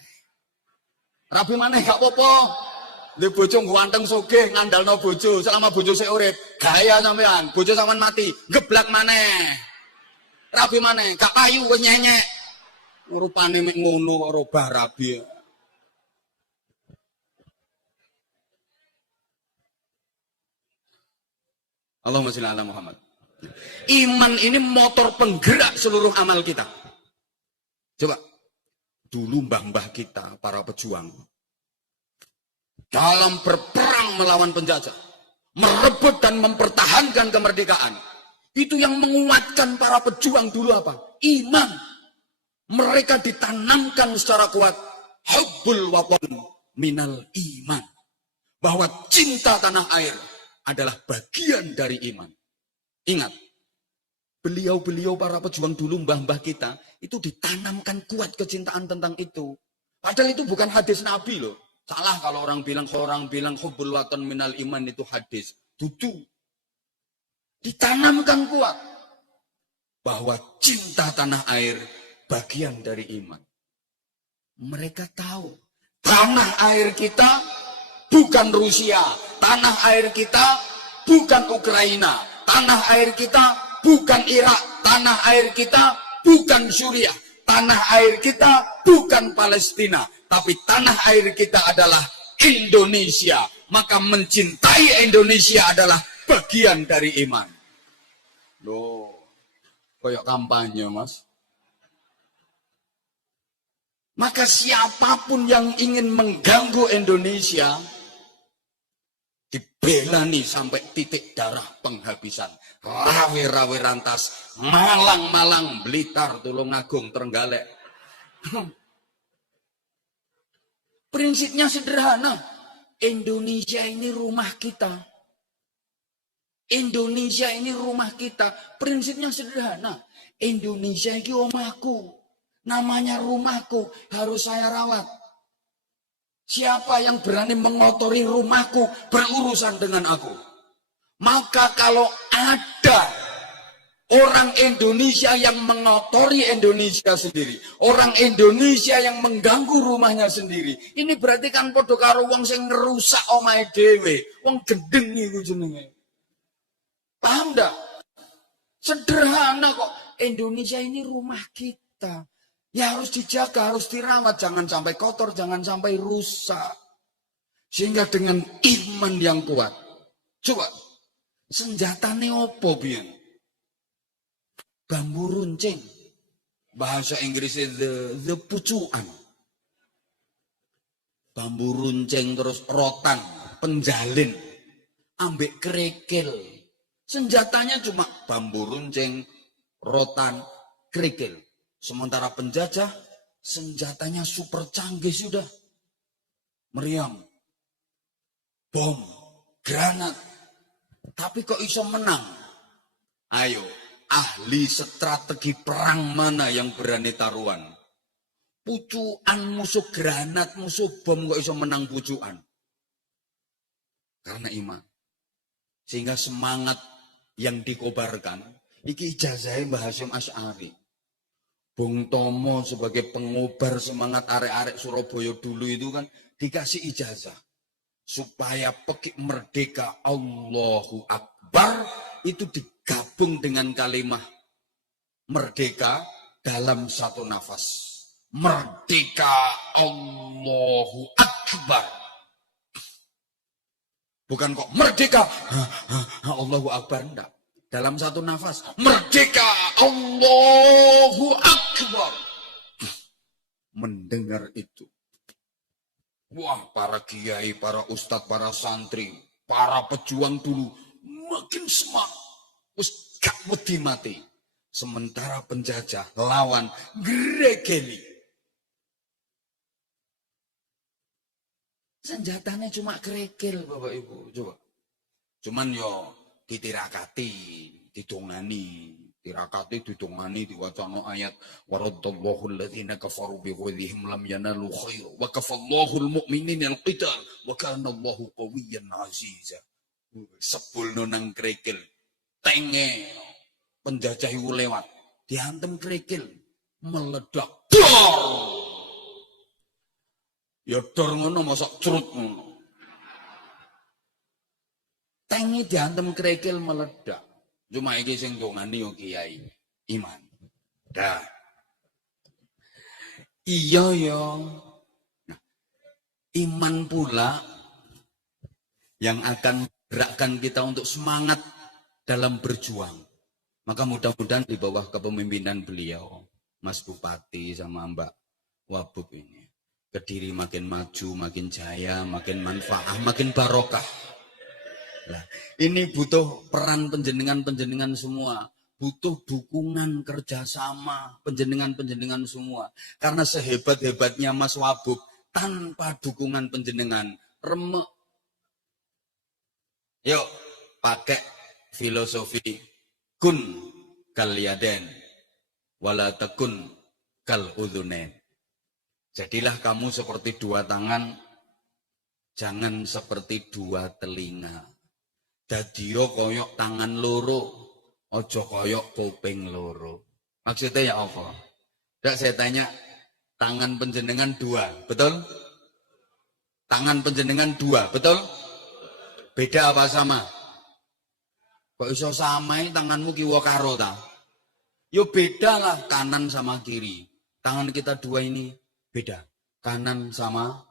Rabi maneh gak apa-apa. Dhe bojo ganteng, sugih, ngandalno bojo, selama bojo isih urip, gaya sampean. Bojo sampean mati, geblak maneh. Rabi maneh, gak payu wis nyenyek. Rupane mek ngono kok robah rabi. Allahumma sholli ala Muhammad. Iman ini motor penggerak seluruh amal kita. Coba, dulu mbah-mbah kita, para pejuang, dalam berperang melawan penjajah, merebut dan mempertahankan kemerdekaan, itu yang menguatkan para pejuang dulu apa? Iman. Mereka ditanamkan secara kuat, hubbul watan minal iman. Bahwa cinta tanah air adalah bagian dari iman. Ingat, beliau-beliau para pejuang dulu, mbah-mbah kita, itu ditanamkan kuat kecintaan tentang itu. Padahal itu bukan hadis Nabi loh. Salah kalau orang bilang hubbul watan minal iman itu hadis. Dudu. Ditanamkan kuat. Bahwa cinta tanah air bagian dari iman. Mereka tahu. Tanah air kita bukan Rusia. Tanah air kita bukan Ukraina. Tanah air kita bukan Irak. Tanah air kita bukan Suriah. Tanah air kita bukan Palestina. Tapi tanah air kita adalah Indonesia. Maka mencintai Indonesia adalah bagian dari iman. Loh, kayak kampanye, Mas. Maka siapapun yang ingin mengganggu Indonesia, dibelani sampai titik darah penghabisan. Rawe-rawe rantas, Malang-Malang, Blitar, Tulungagung, Trenggalek. Prinsipnya sederhana. Indonesia ini rumah kita. Indonesia ini rumah kita. Prinsipnya sederhana. Indonesia ini omahku. Namanya rumahku. Harus saya rawat. Siapa yang berani mengotori rumahku berurusan dengan aku. Maka kalau ada orang Indonesia yang mengotori Indonesia sendiri. Orang Indonesia yang mengganggu rumahnya sendiri. Ini berarti kan padha karo wong sing ngerusak omahe dhewe. Wong gendeng iku jenenge. Paham ndak? Sederhana kok. Indonesia ini rumah kita. Ya harus dijaga, harus dirawat. Jangan sampai kotor, jangan sampai rusak. Sehingga dengan iman yang kuat. Coba. Senjatane opo biyen? Bambu runcing. Bahasa Inggrisnya the pucuan. Bambu runcing terus rotan, penjalin, ambek kerikil. Senjatanya cuma bambu runcing, rotan, kerikil. Sementara penjajah, senjatanya super canggih sudah. Meriam, bom, granat. Tapi kok iso menang? Ayo. Ahli strategi perang mana yang berani taruhan? Pucuan musuh granat, musuh bom kok iso menang pucuan? Karena iman. Sehingga semangat yang dikobarkan, iki ijazahnya Mbah Hasyim Asy'ari. Bung Tomo sebagai pengobar semangat arek-arek Surabaya dulu itu kan dikasih ijazah. Supaya pekik merdeka Allahu Akbar itu digabung dengan kalimat merdeka dalam satu nafas. Merdeka Allahu Akbar. Bukan kok merdeka Allahu Akbar, enggak. Dalam satu nafas. Merdeka Allahu Akbar. Mendengar itu. Wah, para kiai, para ustadz, para santri, para pejuang dulu makin semangat. Wis gak wedi mati. Sementara penjajah lawan gregeli. Senjatanya cuma kerikil, Bapak Ibu. Coba. Cuman yo ditirakati, didongani. Tirakati didongani diwacana ayat waradallahu alladziina kafaru bighadhihim lam yanalu khair wa kafallahu almu'minina alqital wa kana Allahu qawiyyan 'aziza. Sepulno nang krikil tenge penjajah iku lewat diantem krikil meledak dor. Ya dor ngono mosok crut ngono. Tenge diantem krikil meledak. Cuma iki sing dongani yo kiai iman. Dah. Iya yo. Nah, iman pula yang akan gerakkan kita untuk semangat dalam berjuang. Maka mudah-mudahan di bawah kepemimpinan beliau, Mas Bupati sama Mbak Wabub ini, Kediri makin maju, makin jaya, makin manfaat, makin barokah. Nah, ini butuh peran penjenengan-penjenengan semua. Butuh dukungan kerjasama penjenengan-penjenengan semua. Karena sehebat-hebatnya Mas Wabub, tanpa dukungan penjenengan, remek. Yuk, pakai filosofi kun kal yaden, wala takun kal udhunen. Jadilah kamu seperti dua tangan, jangan seperti dua telinga. Dadiyo koyok tangan loro, ojo koyok kuping loro. Maksudnya ya apa? Tidak, saya tanya, tangan penjenengan dua, betul? Tangan penjenengan dua, betul? Beda apa sama? Kok iso samai tanganmu kiwa karo ta? Yo beda lah kanan sama kiri. Tangan kita dua ini beda. Kanan sama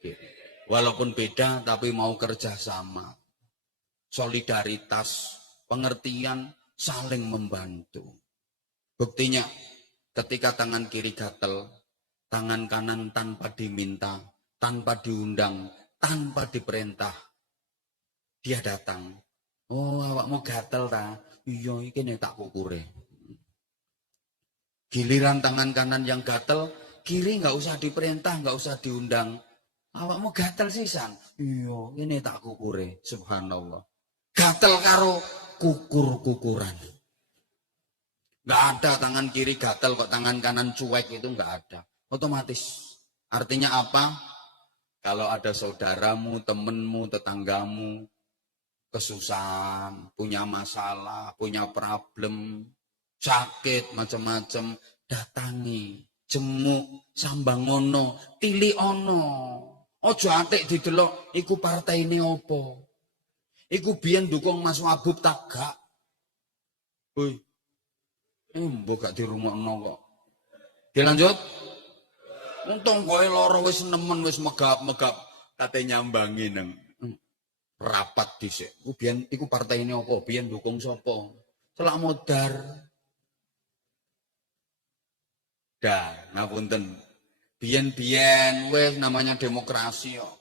kiri. Walaupun beda tapi mau kerja sama. Solidaritas, pengertian, saling membantu. Buktinya ketika tangan kiri gatel, tangan kanan tanpa diminta, tanpa diundang, tanpa diperintah, dia datang. Oh, awakmu gatel ta? Iya, iki nek tak kukure. Giliran tangan kanan yang gatel, Kiri nggak usah diperintah, nggak usah diundang. Awakmu gatel sisan. Iya, ini tak kukure, subhanallah. Gatel karo kukur-kukuran. Nggak ada tangan kiri gatel kok tangan kanan cuek, itu nggak ada. Otomatis. Artinya apa? Kalau ada saudaramu, temenmu, tetanggamu, kesusahan, punya masalah, punya problem, sakit, macam-macam, datangi, jemuk, sambangono, tili ono. Ojo atik didelok, iku partai ini opo. Iku biyen dukung Mas Wabub tak gak. Woi, mbok gak dirungokno kok. Dilanjut. Untung kowe loro wis nemen wis megap-megap kate nyambangi nang rapat dhisik. Ku biyen iku partai ini apa? Biyen dukung sapa? Celak modar. Dah, ngapunten. Biyen-biyen wis namanya demokrasi kok.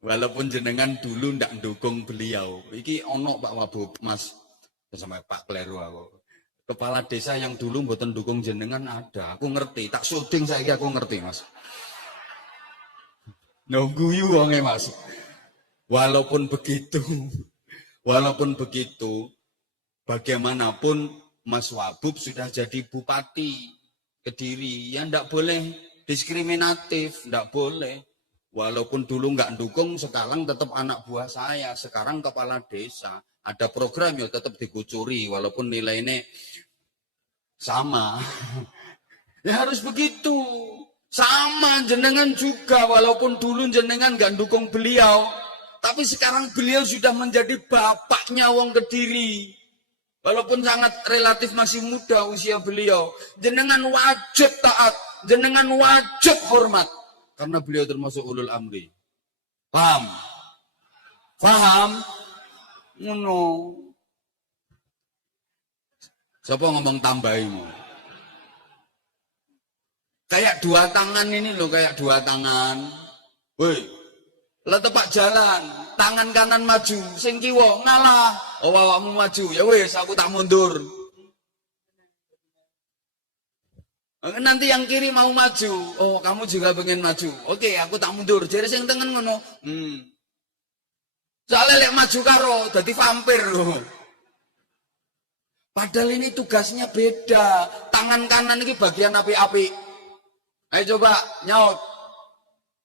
Walaupun jenengan dulu ndak dukung beliau. Iki ono Pak Wabub, Mas. Sama Pak Kleru aku. Kepala desa yang dulu mboten dukung jenengan ada. Aku ngerti, tak syuting saiki aku ngerti, Mas. No guyu wonge, Mas. Walaupun begitu, bagaimanapun Mas Wabub sudah jadi bupati Kediri. Ya ndak boleh diskriminatif, ndak boleh. Walaupun dulu nggak dukung, sekarang tetap anak buah saya. Sekarang kepala desa. Ada program ya tetap dikucuri, walaupun nilainya sama. Ya harus begitu. Sama jenengan juga, walaupun dulu jenengan nggak dukung beliau. Tapi sekarang beliau sudah menjadi bapaknya wong Kediri. Walaupun sangat relatif masih muda usia beliau. Jenengan wajib taat, jenengan wajib hormat. Karena beliau termasuk ulul amri. Paham? Paham? Ngono. Siapa ngomong tambahimu? Kayak dua tangan ini loh, kayak dua tangan. Woi, lah tepak jalan, tangan kanan maju, sing kiwa ngalah. Oh, awakmu maju, ya wis aku tak mundur. Nanti yang kiri mau maju, oh kamu juga pengen maju. Oke, aku tak mundur. Jadi sing tengen ngono. Soalnya lek maju karo dadi vampir loh. Padahal ini tugasnya beda. Tangan kanan ini bagian api-api. Ayo coba nyaut.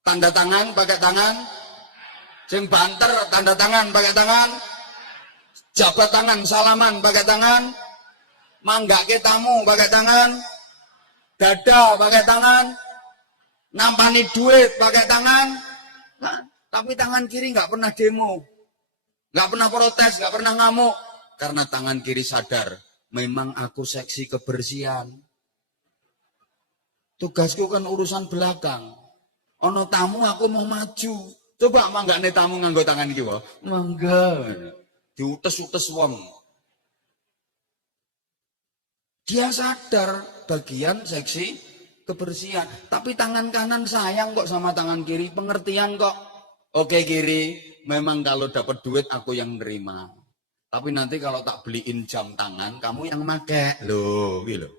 Tanda tangan pakai tangan. Sing banter tanda tangan pakai tangan. Jabat tangan salaman pakai tangan. Manggake tamu pakai tangan. Dada pakai tangan. Nampani duit pakai tangan. Nah, tapi tangan kiri nggak pernah demo, nggak pernah protes, nggak pernah ngamuk. Karena tangan kiri sadar, memang aku seksi kebersihan. Tugasku kan urusan belakang. Ono tamu aku mau maju. Coba mangga nih tamu nganggo tangan kiwa. Mangga. Diutes-utes wong. Dia sadar bagian seksi kebersihan. Tapi tangan kanan sayang kok sama tangan kiri. Pengertian kok. Oke kiri, memang kalau dapat duit aku yang nerima. Tapi nanti kalau tak beliin jam tangan, kamu yang make. Loh, gitu.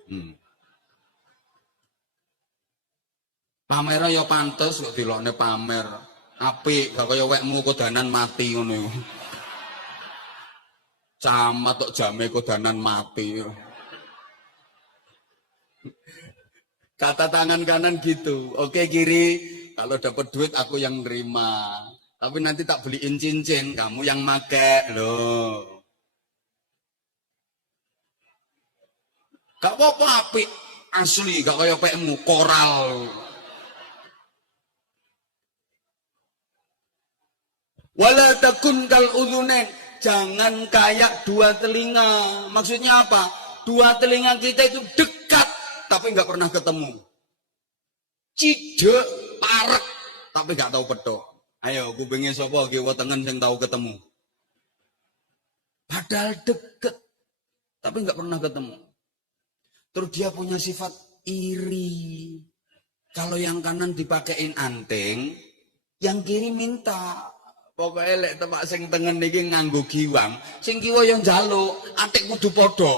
Pamer ya pantes kok dilokne pamer. Apik, gak kaya wekmu kodanan mati ngono. Camat tok jame kodanan mati. Kata tangan kanan gitu. Oke kiri, kalau dapat duit aku yang nerima. Tapi nanti tak beliin cincin, kamu yang make. Loh. Gak apa-apa apik. Asli, gak kaya pekmu, koral. Wala takun kal udhunain. Jangan kayak dua telinga. Maksudnya apa? Dua telinga kita itu dekat, tapi nggak pernah ketemu. Cidek, parek, tapi nggak tahu pedok. Ayo, kupingin sapa kiwa tengen sing tahu ketemu. Padahal deket, tapi nggak pernah ketemu. Terus dia punya sifat iri. Kalau yang kanan dipakein anting, yang kiri minta. Pokoknya lek tepak sing tengen niki nganggo giwang, sing kiwa yang njaluk, atik kudu padha.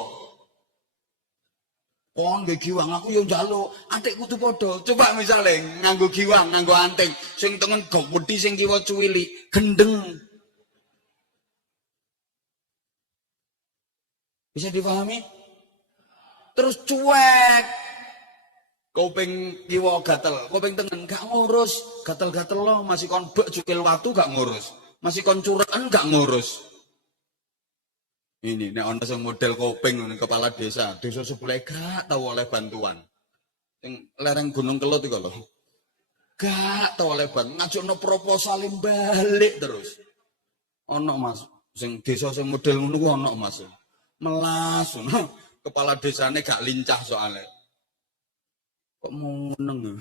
Kon nggo giwang aku yo njaluk, atikku tuh padha. Coba misale nganggo giwang, nganggo anting, sing tengen gawedhi sing kiwa cuwili, gendeng. Bisa dipahami? Terus cuek. Kuping kiwa gatel, kuping tengen gak ngurus, gatel-gatel lo masih kon bek cukil watu gak ngurus. Masih kon curekan gak ngurus. Ini nek ana sing model kuping kepala desa sebelah gak tahu oleh bantuan. Sing lereng Gunung Kelot iku lho. Gak tahu oleh bantuan, ngajukno proposalin balik terus. Ono Mas, sing desa sing model ngono ku ono Mas. Melas, kepala desane gak lincah soalnya. Kok mau meneng?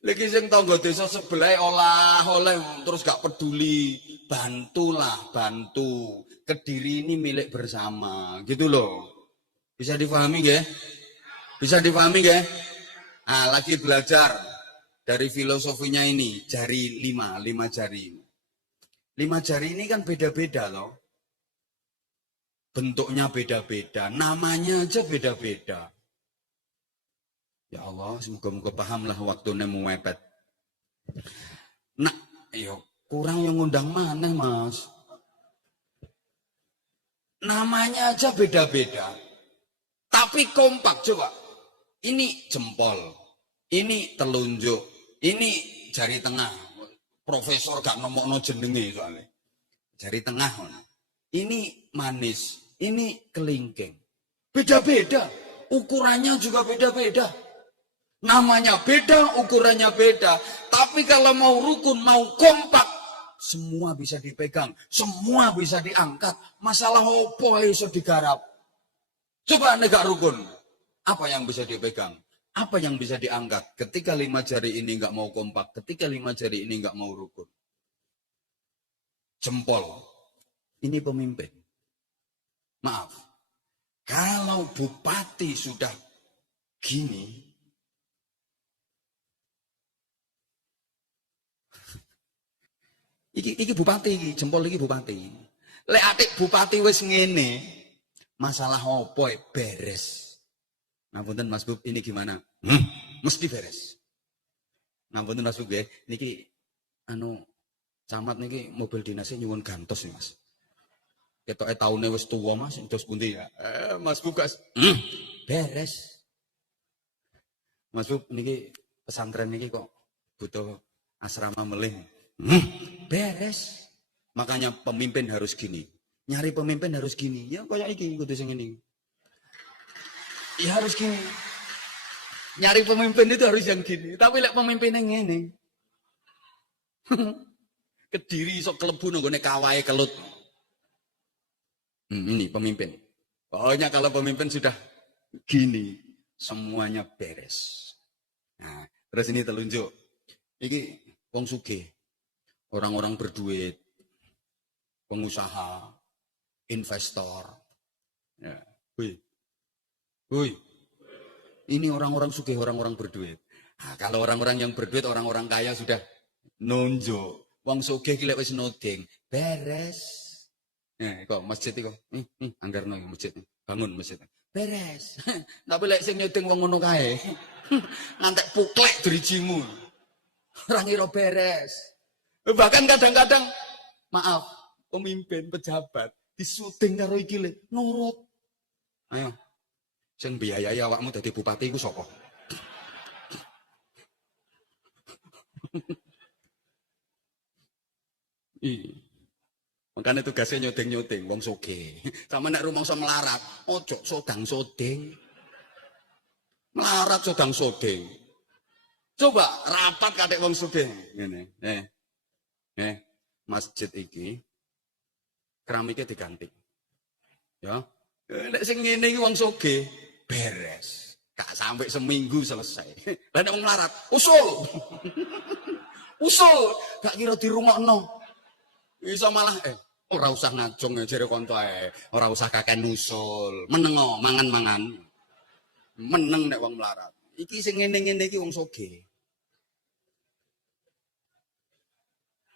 Lagi sing tangga desa sebelah olah oleh terus gak peduli, bantulah, bantu. Kediri ini milik bersama, gitu loh. Bisa dipahami ya? Bisa dipahami ya? Ah, lagi belajar dari filosofinya ini, jari lima jari. 5 jari ini kan beda-beda loh. Bentuknya beda-beda, namanya aja beda-beda. Ya Allah, semoga-moga paham lah waktunya mau mepet. Nah, yo kurang yang ngundang mana Mas? Namanya aja beda-beda. Tapi kompak coba. Ini jempol, ini telunjuk, ini jari tengah. Profesor gak nomokno jenenge soalnya. Jari tengah. Ini manis. Ini kelingking. Beda-beda. Ukurannya juga beda-beda. Namanya beda, ukurannya beda. Tapi kalau mau rukun, mau kompak, semua bisa dipegang. Semua bisa diangkat. Masalah opo iso digarap. Coba negak rukun. Apa yang bisa dipegang? Apa yang bisa diangkat? Ketika 5 jari ini nggak mau kompak. Ketika 5 jari ini nggak mau rukun. Jempol. Ini pemimpin. Maaf, kalau bupati sudah gini, iki bupati, jempol iki bupati. Lek atik bupati wis ngene, masalah opo beres. Ngapunten Mas Bub, ini gimana? Mesti beres. Ngapunten Mas Bub ya, niki camat niki mobil dinasnya nyuwun gantos nih Mas. Ketoke taune wis tuwa Mas, terus pundi ya? Mas Bukas. Beres. Mas Bub niki pesantren niki kok butuh asrama melih. Beres. Makanya pemimpin harus gini. Nyari pemimpin harus gini. Ya kayak iki kudu sing ini. Ya harus gini. Nyari pemimpin itu harus yang gini. Tapi lek pemimpin yang ngene. Kediri sok kelebu nggone kawahe kelut. Ini pemimpin. Pokoknya kalau pemimpin sudah gini, semuanya beres. Nah, terus ini telunjuk. Ini wong sugih, orang-orang berduit, pengusaha, investor. Ya, ini orang-orang sugih, orang-orang berduit. Nah, kalau orang-orang yang berduit, orang-orang kaya sudah nunjuk. Wong sugih ki lek wis nuding, beres. Kok masjid itu, anggarno masjid, bangun masjid. Beres. Tapi lek sing nyuding wong ngono kae. Ngantek puklek dirijimu. Ora ngira beres. Bahkan kadang-kadang maaf, pemimpin pejabat disuding karo iki le, nurut. Ayo. Sing biayai awakmu dadi bupati iku sapa? Makanya tugasnya nyodeng-nyodeng, wong soge. Sama nek rumangsa melarat, ojo sodang-sodeng. Melarat sodang-sodeng. Coba rapat kadek wong soge. Ngene, masjid iki keramiknya diganti. Ya. Nek sing ngene iki wong soge beres. Gak sampai seminggu selesai. Lah nek wong melarat, usul. Usul, gak kira dirungokno. Bisa malah ora usah ngajong jere kanca ae, ora usah kaken nusul. Meneng mangan-mangan. Meneng nek wong melarat. Iki sing ngene-ngene iki wong soge.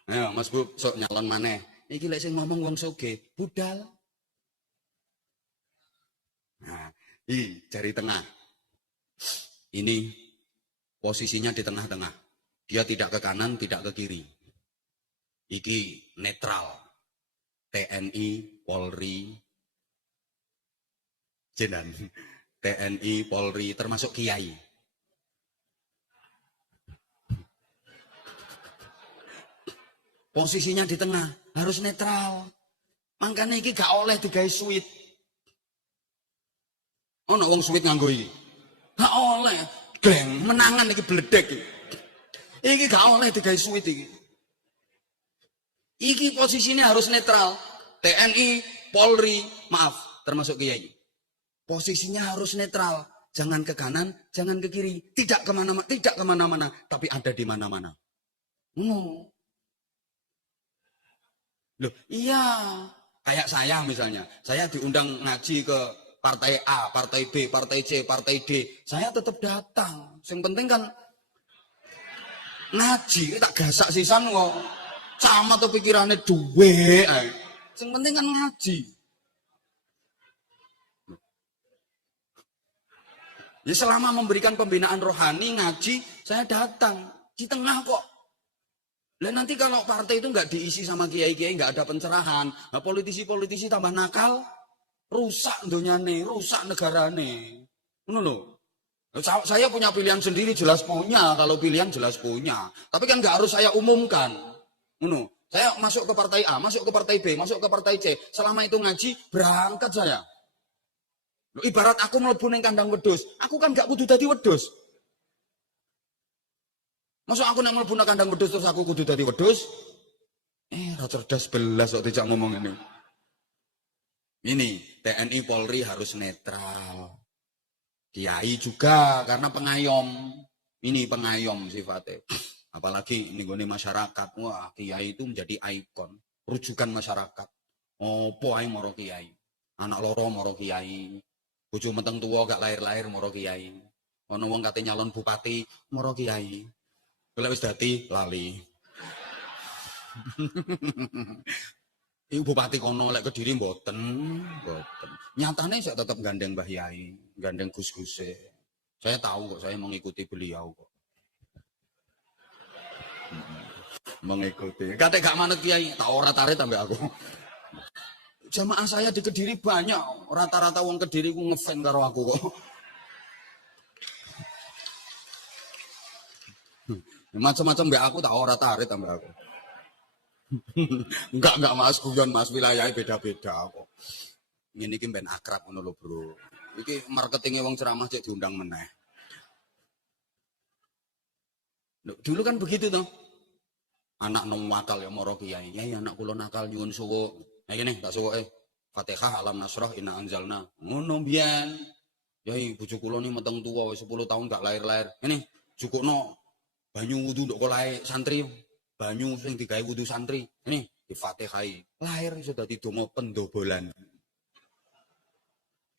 Ayo Mas Bu, sok nyalon maneh. Iki lek sing ngomong wong soge, budal. Jari tengah. Ini posisinya di tengah-tengah. Dia tidak ke kanan, tidak ke kiri. Iki netral. TNI, Polri, Jenan. TNI, Polri, termasuk Kiai. Posisinya di tengah, harus netral. Makanya iki gak oleh digawe sweet. Ono wong sweet nganggo iki. Gak oleh. Geng, menangan iki bledek iki. Iki gak oleh digawe sweet iki. Iki posisinya harus netral. TNI, Polri, maaf, termasuk Kiai. Posisinya harus netral. Jangan ke kanan, jangan ke kiri. Tidak kemana-mana, tapi ada di mana-mana. Loh, iya. Kayak saya misalnya. Saya diundang ngaji ke partai A, partai B, partai C, partai D. Saya tetap datang. Yang penting kan ngaji. Tak gasak sisan kok. Sama tuh pikirannya duwe. Yang penting kan ngaji. Ya selama memberikan pembinaan rohani, ngaji, saya datang. Di tengah kok. Lah nanti kalau partai itu nggak diisi sama kiai-kiai, nggak ada pencerahan, nah politisi-politisi tambah nakal, rusak dunyane, rusak negarane. Ngono lho. Saya punya pilihan sendiri, jelas punya. Kalau pilihan jelas punya. Tapi kan nggak harus saya umumkan. Ngono. Saya masuk ke partai A, masuk ke partai B, masuk ke partai C. Selama itu ngaji, berangkat saya. Loh, ibarat aku mlebu ning kandang wedhus, aku kan nggak kudu dadi wedhus. Masuk aku nak mlebu nang kandang wedhus terus aku kudu dadi wedhus? Ra cerdas belas kok dijak ngomong ini. Ini TNI Polri harus netral. Kiai juga karena pengayom. Ini pengayom sifatnya. Apalagi ning gone masyarakat, wah kiai itu menjadi ikon, rujukan masyarakat. Opo ae moro kiai. Anak loro moro kiai. Bojo meteng tuwa gak lahir-lahir moro kiai. Ana wong kate nyalon bupati moro kiai. Kalau wis dadi lali. Iku bupati kono lek Kediri mboten. Nyatane saya tetap gandeng Mbah Yai, gandeng Gus-Guse. Saya tahu kok, saya mengikuti beliau kok. Mengikuti. Kate gak manut Kiai, tak ora tarik tambah aku. Jamaah saya di Kediri banyak, rata-rata wong Kediri ku ngefan karo aku kok. Macam-macam mbak aku tak ora tarik tambah aku. Enggak Mas, guyon Mas, wilayahnya beda-beda kok. Ini iki ben akrab ngono lho, Bro. Iki marketingnya wong ceramah cek diundang meneh. Dulu kan begitu toh. Anak nom nakal ya moro kiai. Ya anak kula nakal nyuwun suwuk. Nah ngene tak suwuke. Fatihah alam nasrah inna anzalna. Ngono mbiyen. Yai bojo kula ni meteng tuwa wis 10 tahun gak lahir-lahir. Ini jukukno banyu wudu nduk kolahe santri, banyu sing digawe wudu santri. Ini difatihai. Lahir iso dadi donga pendobolan.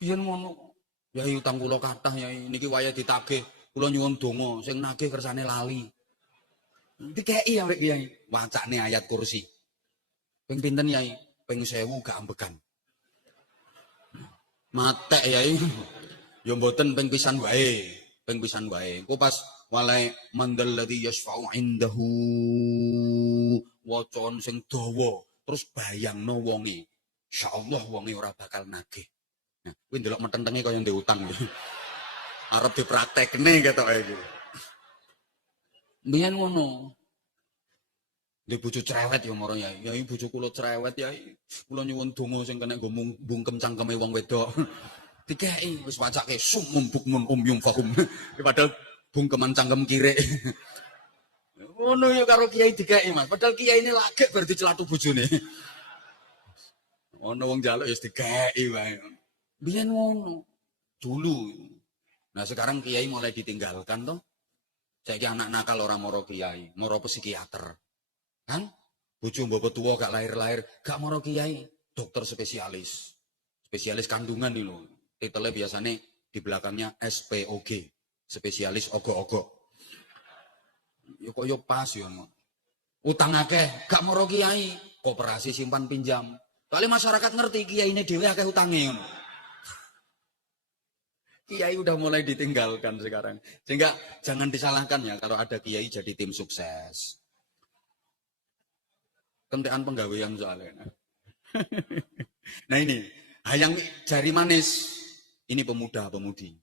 Biyen ngono. Yai utang kula kathah yai niki wayah ditagih. Kula nyuwun donga sing nagih kersane lali. Dikei arek yai wacane ayat kursi. Ping pinten yai? Ping 1000 gak ambekan. Matek yai. Ya mboten ping pisan wae. Ping pisan wae. Ku pas walai mandal ladzi yasfa'u indahu wacon sing dawa terus bayangno wonge insyaallah wonge ora bakal nagih. Nah kuwi ndelok metentenge kaya ndek utang arep dipraktekne ketoke iki. Mbiyen ngono. Ndek bojo cerewet ya moro yai. Yai bojo kula cerewet yai. Kula nyuwun donga sing kena nggo mbungkem cangkeme wong wedok. Dikei wis wacake sumum bukmun yung fahum. Padahal bungkeman cangkem kiri. Ngono ya karo kiai dikei Mas. Padahal kiai ini lagi berarti celatu bojone. Ono wong njaluk ya dikei wae. Biyen ngono. Dulu. Nah sekarang kiai mulai ditinggalkan toh. Saiki anak nakal orang moro kiai, moro psikiater. Kan? Bojo mbok tuwa gak lahir-lahir, gak moro kiai, dokter spesialis. Spesialis kandungan nih lho. Titelnya biasanya di belakangnya SPOG. Spesialis ogo-ogo. Ya kok yo pas yo. Utang akeh, gak moro kiai, koperasi simpan pinjam. Kali masyarakat ngerti kiai ini dhewe akeh utange ngono. Kiai udah mulai ditinggalkan sekarang. Sehingga jangan disalahkan ya kalau ada kiai jadi tim sukses. Kentekan penggawean soalnya. Nah ini, yang jari manis. Ini pemuda-pemudi.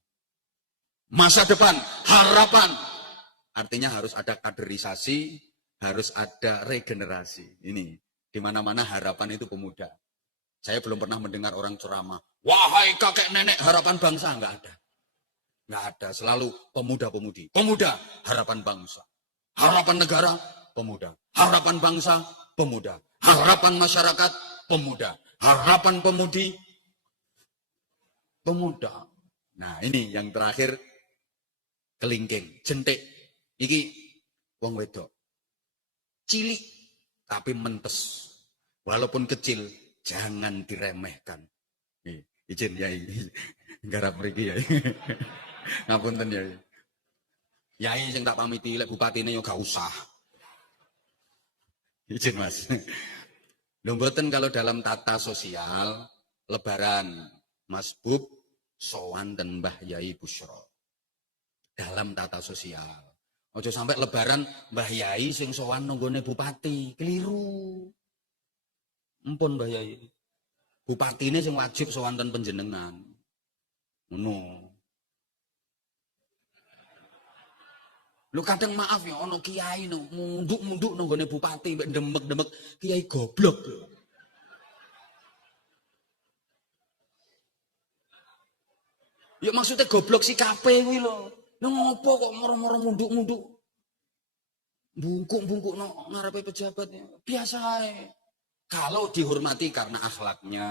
Masa depan, harapan. Artinya harus ada kaderisasi, harus ada regenerasi. Ini, di mana-mana harapan itu pemuda. Saya belum pernah mendengar orang ceramah. Wahai kakek nenek harapan bangsa. Enggak ada. Enggak ada. Selalu pemuda-pemudi. Pemuda, harapan bangsa. Harapan negara, pemuda. Harapan bangsa, pemuda. Harapan masyarakat, pemuda. Harapan pemudi, pemuda. Nah ini yang terakhir, kelingking, jentik. Iki wong wedok. Cilik, tapi mentes. Walaupun kecil, jangan diremehkan. Izin ya, garap mriki ya. Ngapunten ya. Yai sing tak pamiti lek bupatine yo gak usah. Izin Mas. Lho mboten kalau dalam tata sosial lebaran Mas Bub sowan ten Mbah Yai Busyro. Dalam tata sosial. Ojo sampai lebaran Mbah Yai sing sowan nonggone bupati, keliru. Empun Mbah Yai. Bupatine sing wajib sowan ten panjenengan. Ngono. Lu kadang maaf ya ono kiai no munduk-munduk nonggone bupati mbek demek-demek kiai goblok lho. Ya maksudnya goblok si kape kuwi lho. Lho ngopo kok moro-moro munduk-munduk. Bungkuk-bungkuk no ngarepe pejabatnya. Biasa ae. Kalau dihormati karena akhlaknya,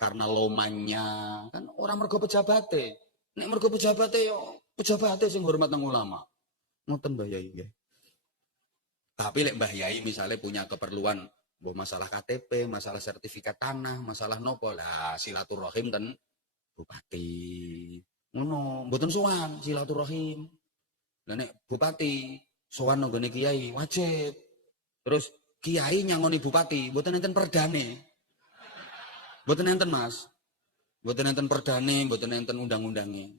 karena lomannya, kan orang mergo pejabate. Nek mergo pejabate yo pejabate sing hormat nang ulama. Ngoten Mbah Yai nggih. Tapi lek Mbah Yai misalnya punya keperluan masalah KTP, masalah sertifikat tanah, masalah nopo lah silaturahim ten bupati. Ngono, mboten sowan silaturahim. Lah nek bupati sowan nang gone kiai wajib. Terus kiai nyangoni bupati, mboten enten perdane. Mboten enten Mas. Mboten enten perdane, mboten enten undang-undange.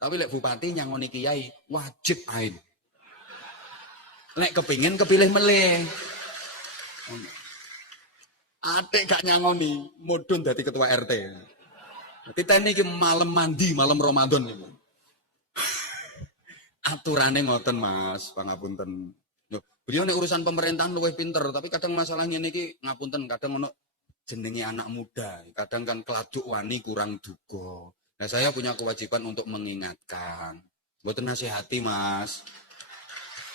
Tapi lek bupati nyangoni kiai wajib ain. Lek kepingin kepilih meleh. Atik gak nyangoni, mudun dadi ketua RT. Titeni iki malam mandi, malam Ramadan niku. Aturane ngoten Mas, pangapunten. Beliau nek urusan pemerintahan luwih pinter, tapi kadang masalahnya niki ngapunten, kadang ono jenenge anak muda, kadang kan keladuk wani kurang duga. Nah, saya punya kewajiban untuk mengingatkan. Mboten nasihati, Mas.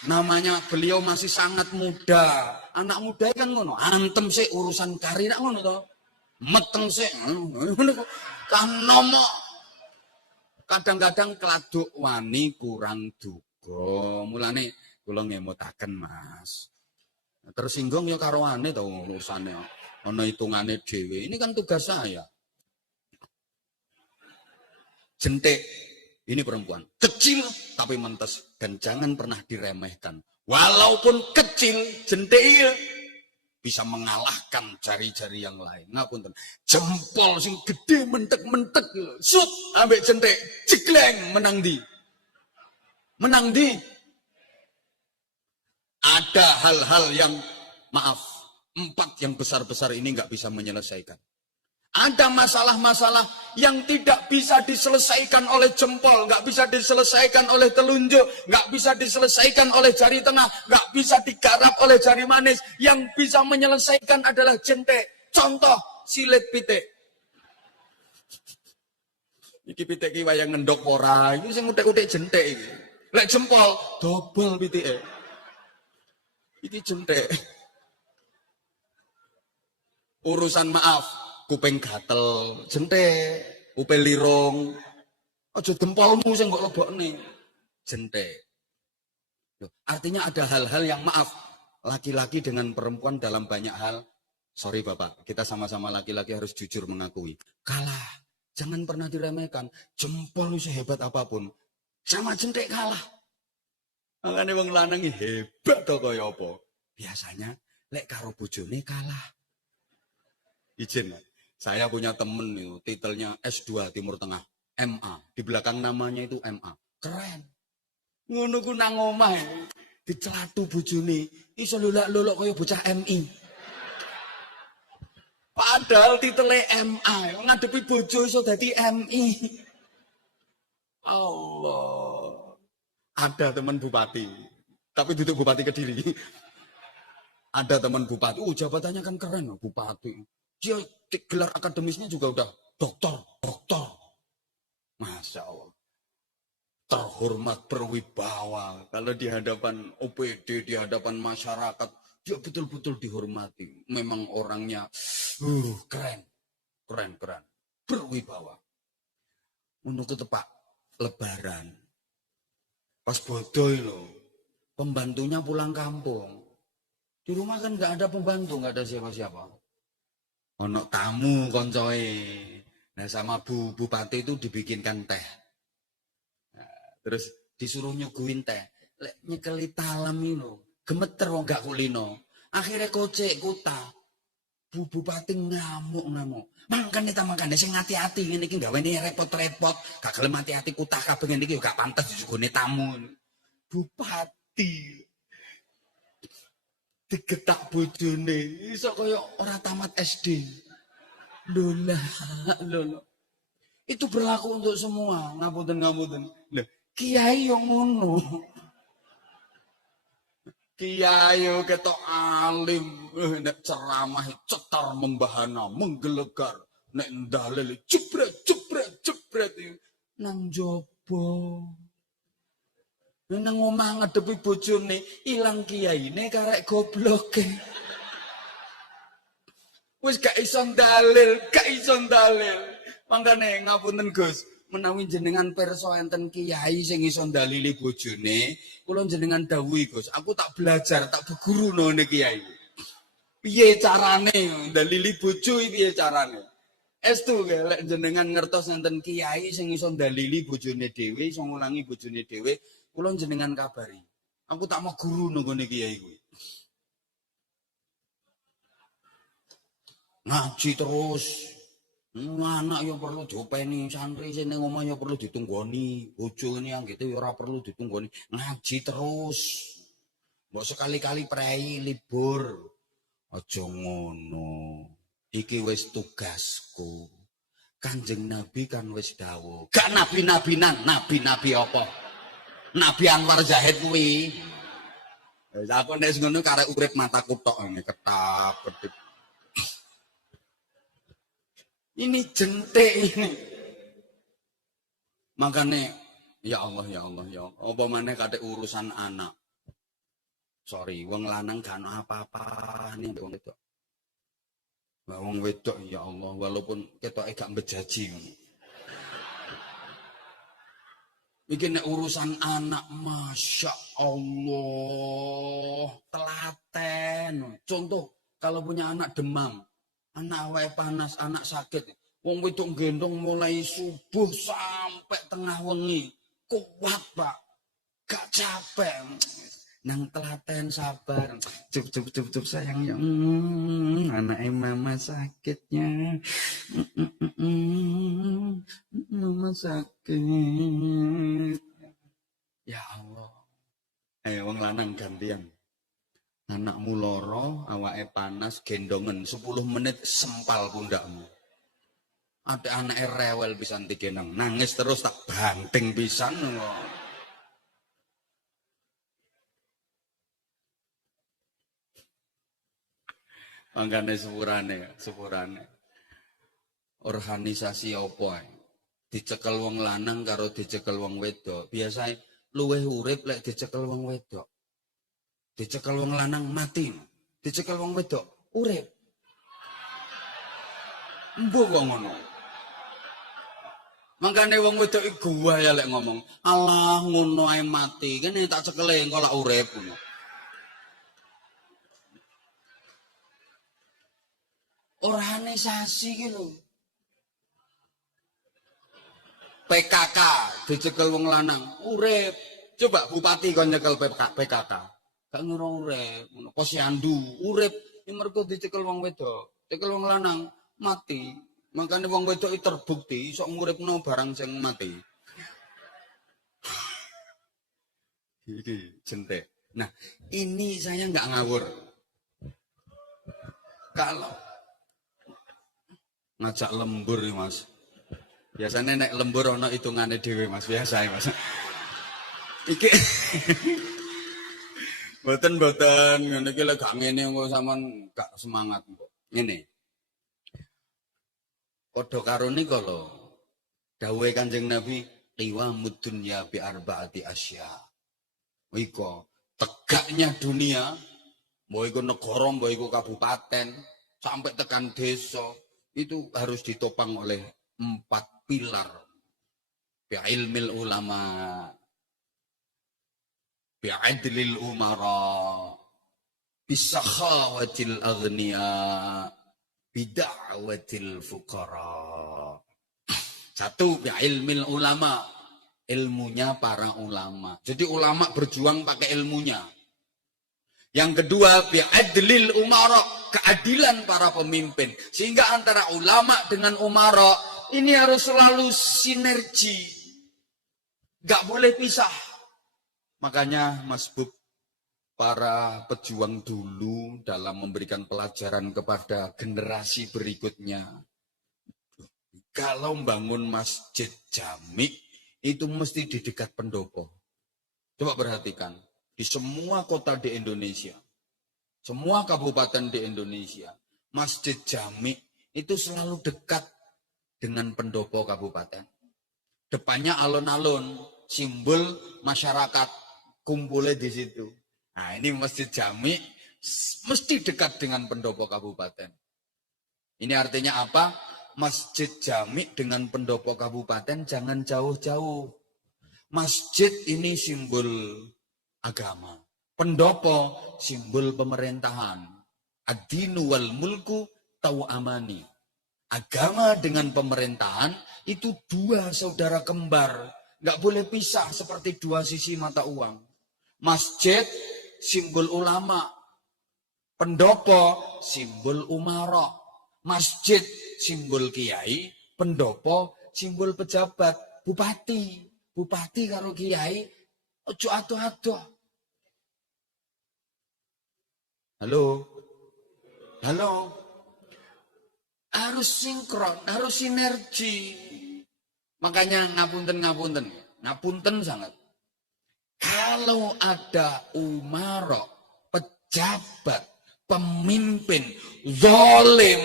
Namanya beliau masih sangat muda. Anak muda kan ngono, antem sih urusan karir ngono to. Meteng sih. Kan nomok. Kadang-kadang keladuk wani kurang duga. Mulane kula ngemutaken, Mas. Tersinggung ya karo ane to urusane. Ana hitungane dhewe. Ini kan tugas saya. Jentik. Ini perempuan kecil tapi mentes dan jangan pernah diremehkan. Walaupun kecil, jentik bisa mengalahkan jari-jari yang lain. Ngapunten. Jempol sing gede mentek-mentek, sut ambek jentik, jegleng menang di. Menang di. Ada hal-hal yang maaf, 4 yang besar-besar ini nggak bisa menyelesaikan. Ada masalah-masalah yang tidak bisa diselesaikan oleh jempol, nggak bisa diselesaikan oleh telunjuk, nggak bisa diselesaikan oleh jari tengah, nggak bisa digarap oleh jari manis. Yang bisa menyelesaikan adalah jentik. Contoh, silet pitik. Iki pitik ki wayang ngendok ora, iki sing utek-utek jentik iki. Lek jempol dobel pitike. Iki jentik. Urusan maaf. Kuping gatel, jentik, upel lirung, aja jempolmu sing mbok lebokne, jentik. Artinya ada hal-hal yang maaf, laki-laki dengan perempuan dalam banyak hal, sorry Bapak, kita sama-sama laki-laki harus jujur mengakui, kalah, jangan pernah diremehkan, jempol sehebat apapun, sama jentik kalah. Makanya wong lanang hebat to kaya apa? Biasanya lek karo bojone kalah. Izin, saya punya temen itu, titelnya S2 Timur Tengah. MA. Di belakang namanya itu MA. Keren. Ngono ku nang omah dicelatu bojone. Iso lolak-lolok kaya bocah MI. Padahal titele MA, ngadepi bojo iso dadi MI. Allah. Ada teman bupati, tapi duduk bupati Kediri. Ada teman bupati, jabatannya kan keren bupati. Dia gelar akademisnya juga udah doktor. Masya Allah. Terhormat, berwibawa. Kalau di hadapan OPD, di hadapan masyarakat, dia betul-betul dihormati. Memang orangnya keren. Berwibawa. Untuk tepak lebaran. Pas bodoh loh. Pembantunya pulang kampung. Di rumah kan nggak ada pembantu, nggak ada siapa-siapa. Ono tamu koncoe. Nah sama Bu Bupati itu dibikinkan teh. Nah, terus disuruh nyuguhin teh. Lek nyekeli talam itu, gemeter wong gak kulino. Akhirnya kocek kuta. Bu Bupati ngamuk. Mangkane sing hati-hati ngene iki gaweni repot-repot. Gak gelem hati-hati kutah kabeh ngene iki gak pantes disuguhne tamu. Bupati digetak bojone iso kaya ora tamat SD. Lola. Itu berlaku untuk semua. Ngapunten. Lah, kiai yang ngono. Kiai ketok alim, nek ceramah cetar membahana, menggelegar, nek dalil jebret. Nang jopo. Nang omah ngadepi bojone ilang kiyaine karek gobloke. Wis gak iso dalil. Mangkane ngapunten Gus, menawi jenengan pirsa enten kiai sing iso dalili bojone, kula jenengan dawuhi Gus, aku tak belajar, tak beguru nang kiai. Piye carane dalili bojo iki piye carane? Estu lek jenengan ngertos enten kiai sing iso dalili bojone dhewe, iso ngulangi bojone dhewe, kula jenengan kabari. Aku tak mau guru nang kiai kuwi. Ngaji terus. Anak yang perlu diopeni, santri sini ngomong yang perlu ditunggoni, bojo ini yang gitu ora perlu ditunggoni, ngaji terus. Mbok sekali-kali prei libur. Aja ngono. Iki wis tugasku. Kanjeng Nabi kan wis dawuh. Gak nabi-nabinan, nabi apa? Nabi Anwar Zahid kuwi. Wis aku nek ngono karek urip mataku tok ngene ketap-ketip. Ini jentik ini. Makanya, ya Allah. Apa maneh kate urusan anak. Sorry, wong lanang gak ono apa-apa nih wong wedok. Lah wong wedok ya Allah, walaupun ketoke gak bejaji ngono. Iki nek urusan anak, Masya Allah, telaten. Contoh, kalau punya anak demam, anak awake panas, anak sakit, wong wedok gendong mulai subuh sampai tengah wengi. Kuat, Pak. Gak capek. Nang telaten sabar. Cup sayangnya. Anaknya mama sakitnya. Mama sakit. Ya Allah. Wong lanang gantian. Anakmu loro, awake panas, gendongen 10 menit sempal pundakmu. Ada anak rewel pisan digendong, nangis terus tak banting pisan. Mangkane sepurane. Organisasi apa ae? Dicekel wong lanang karo dicekel wong wedok. Biasane luweh urip lek dicekel wong wedok. Dicekel wong lanang mati. Dicekel wong wedok urip. Mbok kok ngono. Mangkane wong wedok iku ya lek ngomong, "Allah ngono ae mati, kene tak cekele engko lak urip." Ngono. Organisasi ki lho. PKK dicekel wong lanang urip. Coba bupati kon nyekel PKK. Gak ngira urip, ngono posyandu urip, mergo dicekel wong wedok. Cekel wong lanang mati. Makanya wong wedok iki terbukti iso nguripno barang sing mati. Iki jentek. Nah, ini saya nggak ngawur. Kalau ngajak lembur ya Mas. Biasanya nek lembur ana hitungane dhewe Mas, biasa ya Mas. Iki Boten ngene iki lek gak ngene kok sampean gak semangat kok. Ngene. Padha karo nika lho. Dawuhe Kanjeng Nabi, "Qiwamud dunya bi arba'ati asya." Iko tegaknya dunia, mau iku negara, mau iku kabupaten, sampai tekan desa, itu harus ditopang oleh 4 pilar. Bi'ilmil ulama, bi'adlil umara, bisakhawatil aghniya, bida'watil fuqara. Satu, bi'ilmil ulama. Ilmunya para ulama. Jadi ulama berjuang pakai ilmunya. Yang kedua, bi'adlil umara, keadilan para pemimpin. Sehingga antara ulama dengan umara ini harus selalu sinergi. Gak boleh pisah. Makanya Mas Bub, para pejuang dulu dalam memberikan pelajaran kepada generasi berikutnya. Kalau membangun masjid jami, itu mesti di dekat pendopo. Coba perhatikan, di semua kota di Indonesia, semua kabupaten di Indonesia, masjid jami itu selalu dekat dengan pendopo kabupaten. Depannya alun-alun, simbol masyarakat kumpulnya di situ. Nah, ini masjid jami mesti dekat dengan pendopo kabupaten. Ini artinya apa? Masjid jami dengan pendopo kabupaten jangan jauh-jauh. Masjid ini simbol agama. Pendopo simbol pemerintahan. Ad-dinu wal mulku tau'amani. Agama dengan pemerintahan itu 2 saudara kembar. Nggak boleh pisah seperti 2 sisi mata uang. Masjid simbol ulama. Pendopo simbol umara. Masjid simbol kiai, pendopo simbol pejabat, bupati. Bupati karo kiai ojo adoh-adoh. Halo. Halo. Harus sinkron, harus sinergi. Makanya ngapunten sangat. Kalau ada umara, pejabat, pemimpin zalim,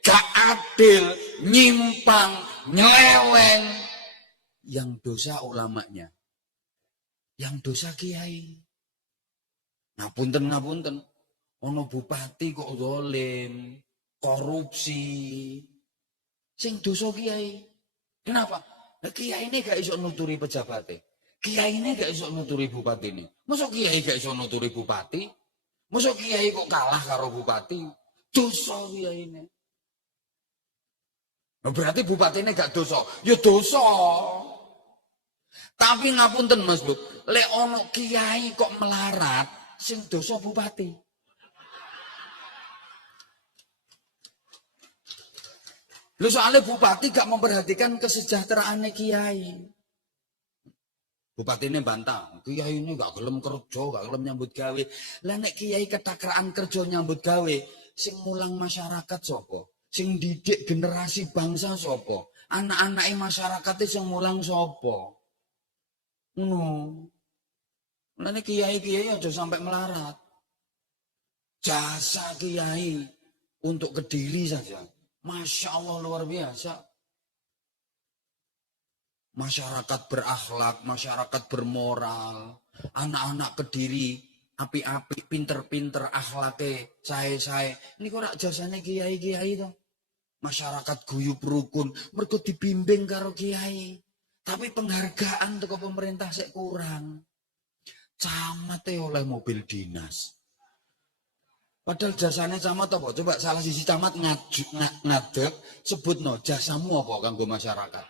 gak adil, nyimpang, nyeleweng, yang dosa ulamanya, yang dosa kiai. Ngapunten, ono bupati kok zalim, korupsi, sing dosa kiai. Kenapa? Nah, kiai ini gak iso nuturi pejabatnya, kiai ini gak iso nuturi bupati ini. Masuk kiai gak iso nuturi bupati, masuk kiai kok kalah karo bupati, dosa kiai ini. Berarti bupati ini gak dosa. Ya dosa. Tapi ngapunten Mas Bub, lek ono kiai kok melarat, sing dosa bupati. Lu soalnya bupati gak memperhatikan kesejahteraan kiai. Bupati ini bantah, kiai ini gak gelem kerja, gak gelem nyambut gawe. Lah nek kiai ketakraan kerja nyambut gawe, sing mulang masyarakat sapa? Sing didik generasi bangsa sapa? Anak-anake masyarakate sing mulang sapa? Ngono. Mulane kiai-kiai aja sampai melarat. Jasa kiai untuk Kediri saja. Masya Allah luar biasa. Masyarakat berakhlak, masyarakat bermoral. Anak-anak Kediri api-api, pinter-pinter akhlake, sae-sae. Ini kok jasane kiai-kiai to. Masyarakat guyub rukun, mergo dibimbing karo kiai. Tapi penghargaan teko pemerintah sik kurang. Camat oleh mobil dinas. Padahal jasane camat apa? Coba salah sisi camat ngadeg sebutno jasamu apa kanggo masyarakat.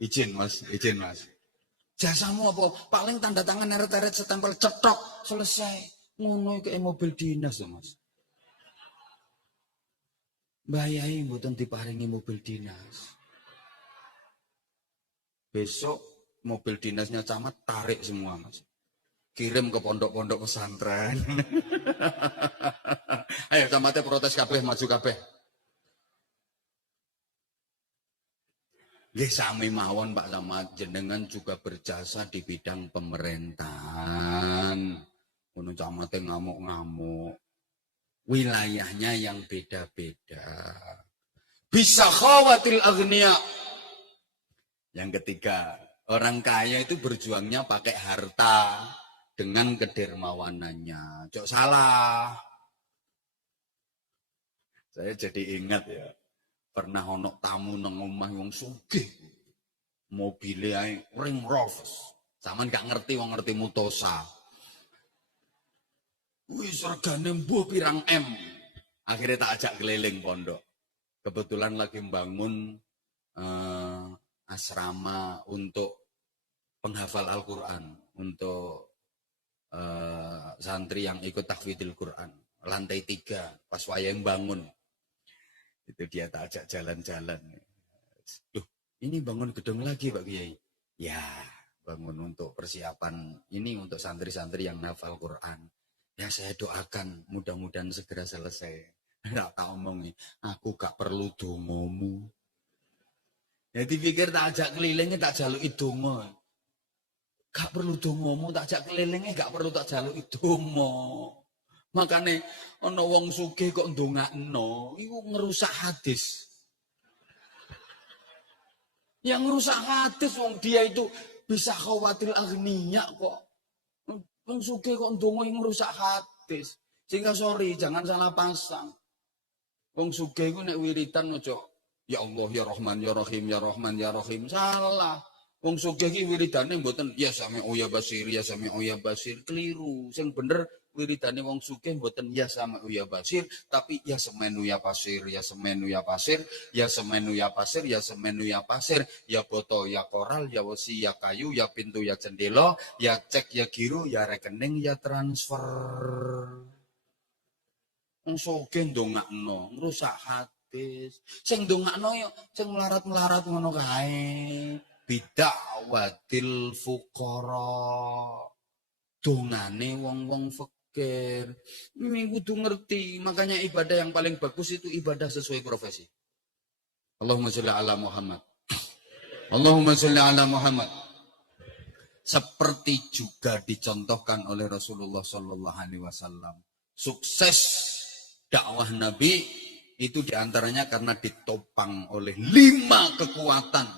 Izin Mas. Jasamu apa? Paling tanda tangan neret-neret setempel cetok selesai. Ngono iki mobil dinas to Mas. Mbah Yai mboten diparingi mobil dinas. Besok mobil dinasnya camat tarik semua, Mas. Kirim ke pondok-pondok pesantren. Ayo camatnya protes kabeh, maju kabeh. Nggih sami mawon Pak Camat, jenengan juga berjasa di bidang pemerintahan. Ngono camate ngamuk-ngamuk. Wilayahnya yang beda-beda. Bisa khawatil agniya. Yang ketiga, orang kaya itu berjuangnya pakai harta dengan kedermawanannya. Cok salah. Saya jadi ingat ya. Pernah ono tamu nang omah wong sugih. Mobile ae Ring Rolls. Saman gak ngerti wong ngerti Mutosa. Wis regane mbuh pirang M. Akhirnya tak ajak keliling pondok. Kebetulan lagi membangun asrama untuk penghafal Al-Quran. Untuk santri yang ikut tahfidzul Quran. Lantai 3 pas wayang bangun. Itu dia tak ajak jalan-jalan. Duh, ini bangun gedung lagi Pak Kiai. Ya, bangun untuk persiapan ini untuk santri-santri yang hafal Quran. Ya saya doakan mudah-mudahan segera selesai. Nggak tak omong nih, aku gak perlu dongomu. Jadi pikir tak ajak kelilingnya tak jaluk dongo. Gak perlu dongomu, tak ajak kelilingnya gak perlu tak jaluk dongo. Makanya ana wong sugih kok ndongakno, iku ngerusak hadis. Yang ngerusak hadis wong dia itu bisa khawatir agniya kok. Wong sugih kok ndonga ngerusak hadis. Sehingga sorry, jangan salah pasang. Wong sugih iku nek wiridan aja ya Allah ya Rahman ya Rahim ya Rahman ya Rahim. Salah. Wong sugih iki wiridane mboten ya Sami'u ya Basir ya Sami'u ya Basir. Keliru. Sing bener wiridane wong sugih mboten ya Sami'u ya Basir, tapi ya Semenu ya Pasir, ya Semenu ya Pasir, ya Semenu ya Pasir, ya Semenu ya Pasir, ya Boto ya Koral, ya Wesi ya Kayu, ya Pintu ya Jendela, ya Cek ya Giro, ya Rekening ya Transfer. Wong sugih ndongakno, ngrusak hadis. Sing ndongakno ya sing melarat-melarat ngono kae. Bid'awatil fuqara. Dongane wong-wong fakir. Ini kudu ngerti. Makanya ibadah yang paling bagus itu ibadah sesuai profesi. Allahumma sholli ala Muhammad. Allahumma sholli ala Muhammad. Seperti juga dicontohkan oleh Rasulullah sallallahu alaihi wasallam. Sukses dakwah Nabi itu diantaranya karena ditopang oleh 5 kekuatan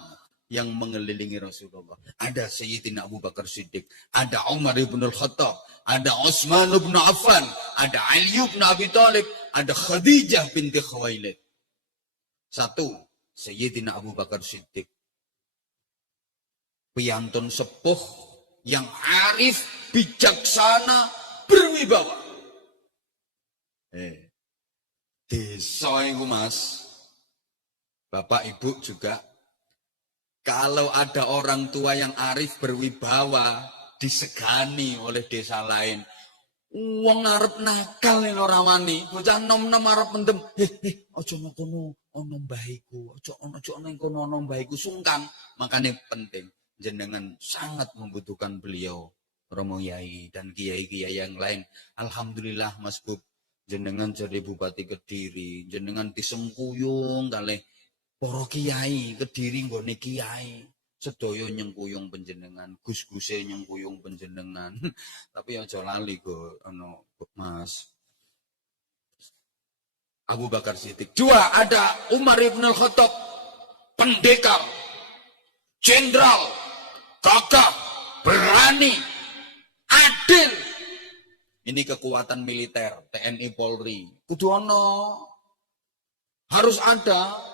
yang mengelilingi Rasulullah. Ada Sayyidina Abu Bakar Siddiq, ada Umar ibn al-Khattab, ada Utsman ibn Affan, ada Ali ibn Abi Thalib, ada Khadijah binti Khuwailid. 1. Sayyidina Abu Bakar Siddiq. Piyantun sepuh yang arif, bijaksana, berwibawa. Desa itu Mas. Bapak Ibu juga. Kalau ada orang tua yang arif berwibawa, disegani oleh desa lain. Wong arep nakal yen ora wani, bocah nom-nom arep mendem. Aja ngono ana mbahku, aja ning kono ana mbahku sungkan. Makanya penting jenengan sangat membutuhkan beliau, Romo Yai dan kiai-kiai yang lain. Alhamdulillah Mas Bub, jenengan jadi Bupati Kediri, jenengan disengkuyung kalih para kiai Kediri nggone kiai sedaya nyengkuyung panjenengan, gus-guse nyengkuyung panjenengan. Tapi aja lali kok ana Mas Abu Bakar Siddiq. 2 ada Umar ibn al-Khattab, pendekar, jenderal, gagah, berani, adil. Ini kekuatan militer TNI Polri. Kudu ono, harus ada.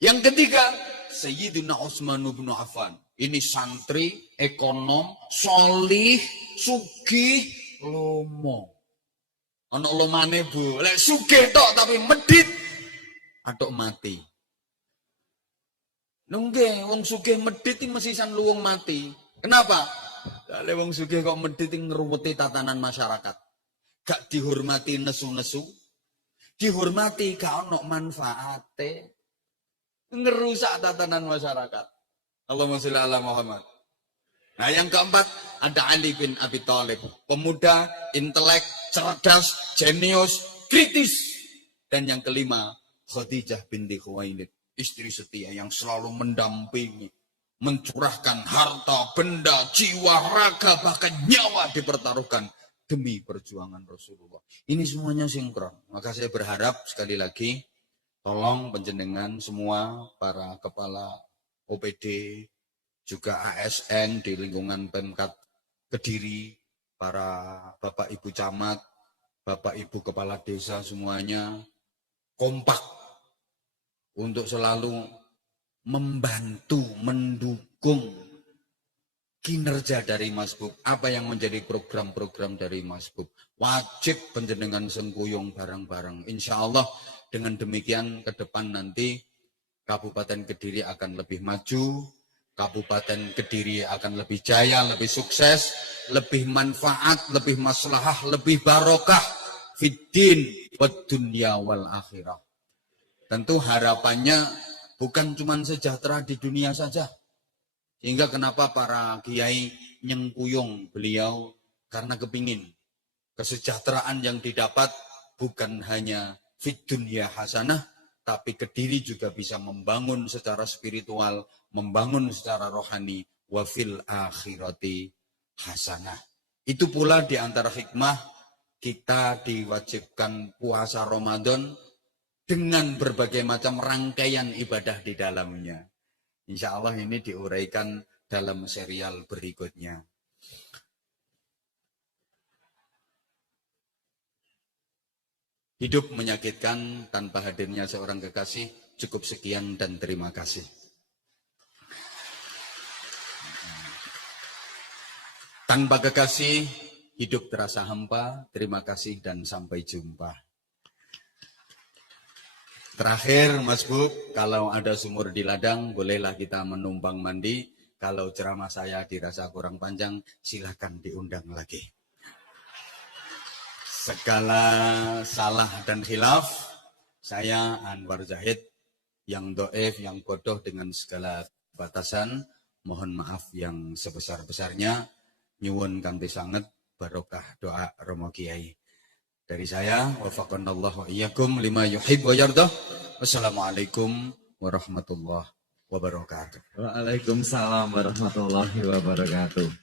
Yang ketiga, Sayyidina Utsman bin Affan. Ini santri, ekonom, solih, sugih, lomo. Ana lomane Bu. Lek sugih tok tapi medit, atok mati. Nungge, wong sugih medit iki mesti san luwung mati. Kenapa? Lek wong sugih kok medit ngeruweti tatanan masyarakat. Gak dihormati nesu-nesu. dihormati, gak ono manfaate. Ngerusak tatanan masyarakat. Allahumma sholli ala Muhammad. Nah, yang keempat ada Ali bin Abi Thalib, pemuda, intelek, cerdas, jenius, kritis. Dan yang kelima, Khadijah binti Khuwailid, istri setia yang selalu mendampingi, mencurahkan harta, benda, jiwa, raga, bahkan nyawa dipertaruhkan demi perjuangan Rasulullah. Ini semuanya sinkron. Maka saya berharap sekali lagi, tolong penjenengan semua para kepala OPD, juga ASN di lingkungan Pemkat Kediri, para Bapak Ibu Camat, Bapak Ibu Kepala Desa semuanya kompak untuk selalu membantu, mendukung kinerja dari Masbuk. Apa yang menjadi program-program dari Masbuk. Wajib penjenengan sengkuyung bareng-bareng. Insya Allah dengan demikian ke depan nanti Kabupaten Kediri akan lebih maju, Kabupaten Kediri akan lebih jaya, lebih sukses, lebih manfaat, lebih maslahah, lebih barokah fiddin wad dunya wal akhirah. Tentu harapannya bukan cuma sejahtera di dunia saja. Sehingga kenapa para kiai nyengkuyung beliau, karena kepingin kesejahteraan yang didapat bukan hanya fid dunya hasanah, tapi Kediri juga bisa membangun secara spiritual, membangun secara rohani, wa fil akhirati hasanah. Itu pula di antara hikmah kita diwajibkan puasa Ramadan dengan berbagai macam rangkaian ibadah di dalamnya. Insya Allah ini diuraikan dalam serial berikutnya. Hidup menyakitkan tanpa hadirnya seorang kekasih. Cukup sekian dan terima kasih. Tanpa kekasih, hidup terasa hampa. Terima kasih dan sampai jumpa. Terakhir, Mas Bu, kalau ada sumur di ladang, bolehlah kita menumpang mandi. Kalau ceramah saya dirasa kurang panjang, silakan diundang lagi. Segala salah dan khilaf, saya Anwar Zahid, yang do'if, yang bodoh dengan segala batasan, mohon maaf yang sebesar-besarnya, nyuwun kanthi sanget barokah doa Romo Kiai. Dari saya, wafaqanallahu wa iyyakum lima yuhib wa yardah. Wassalamualaikum warahmatullahi wabarakatuh. Waalaikumsalam warahmatullahi wabarakatuh.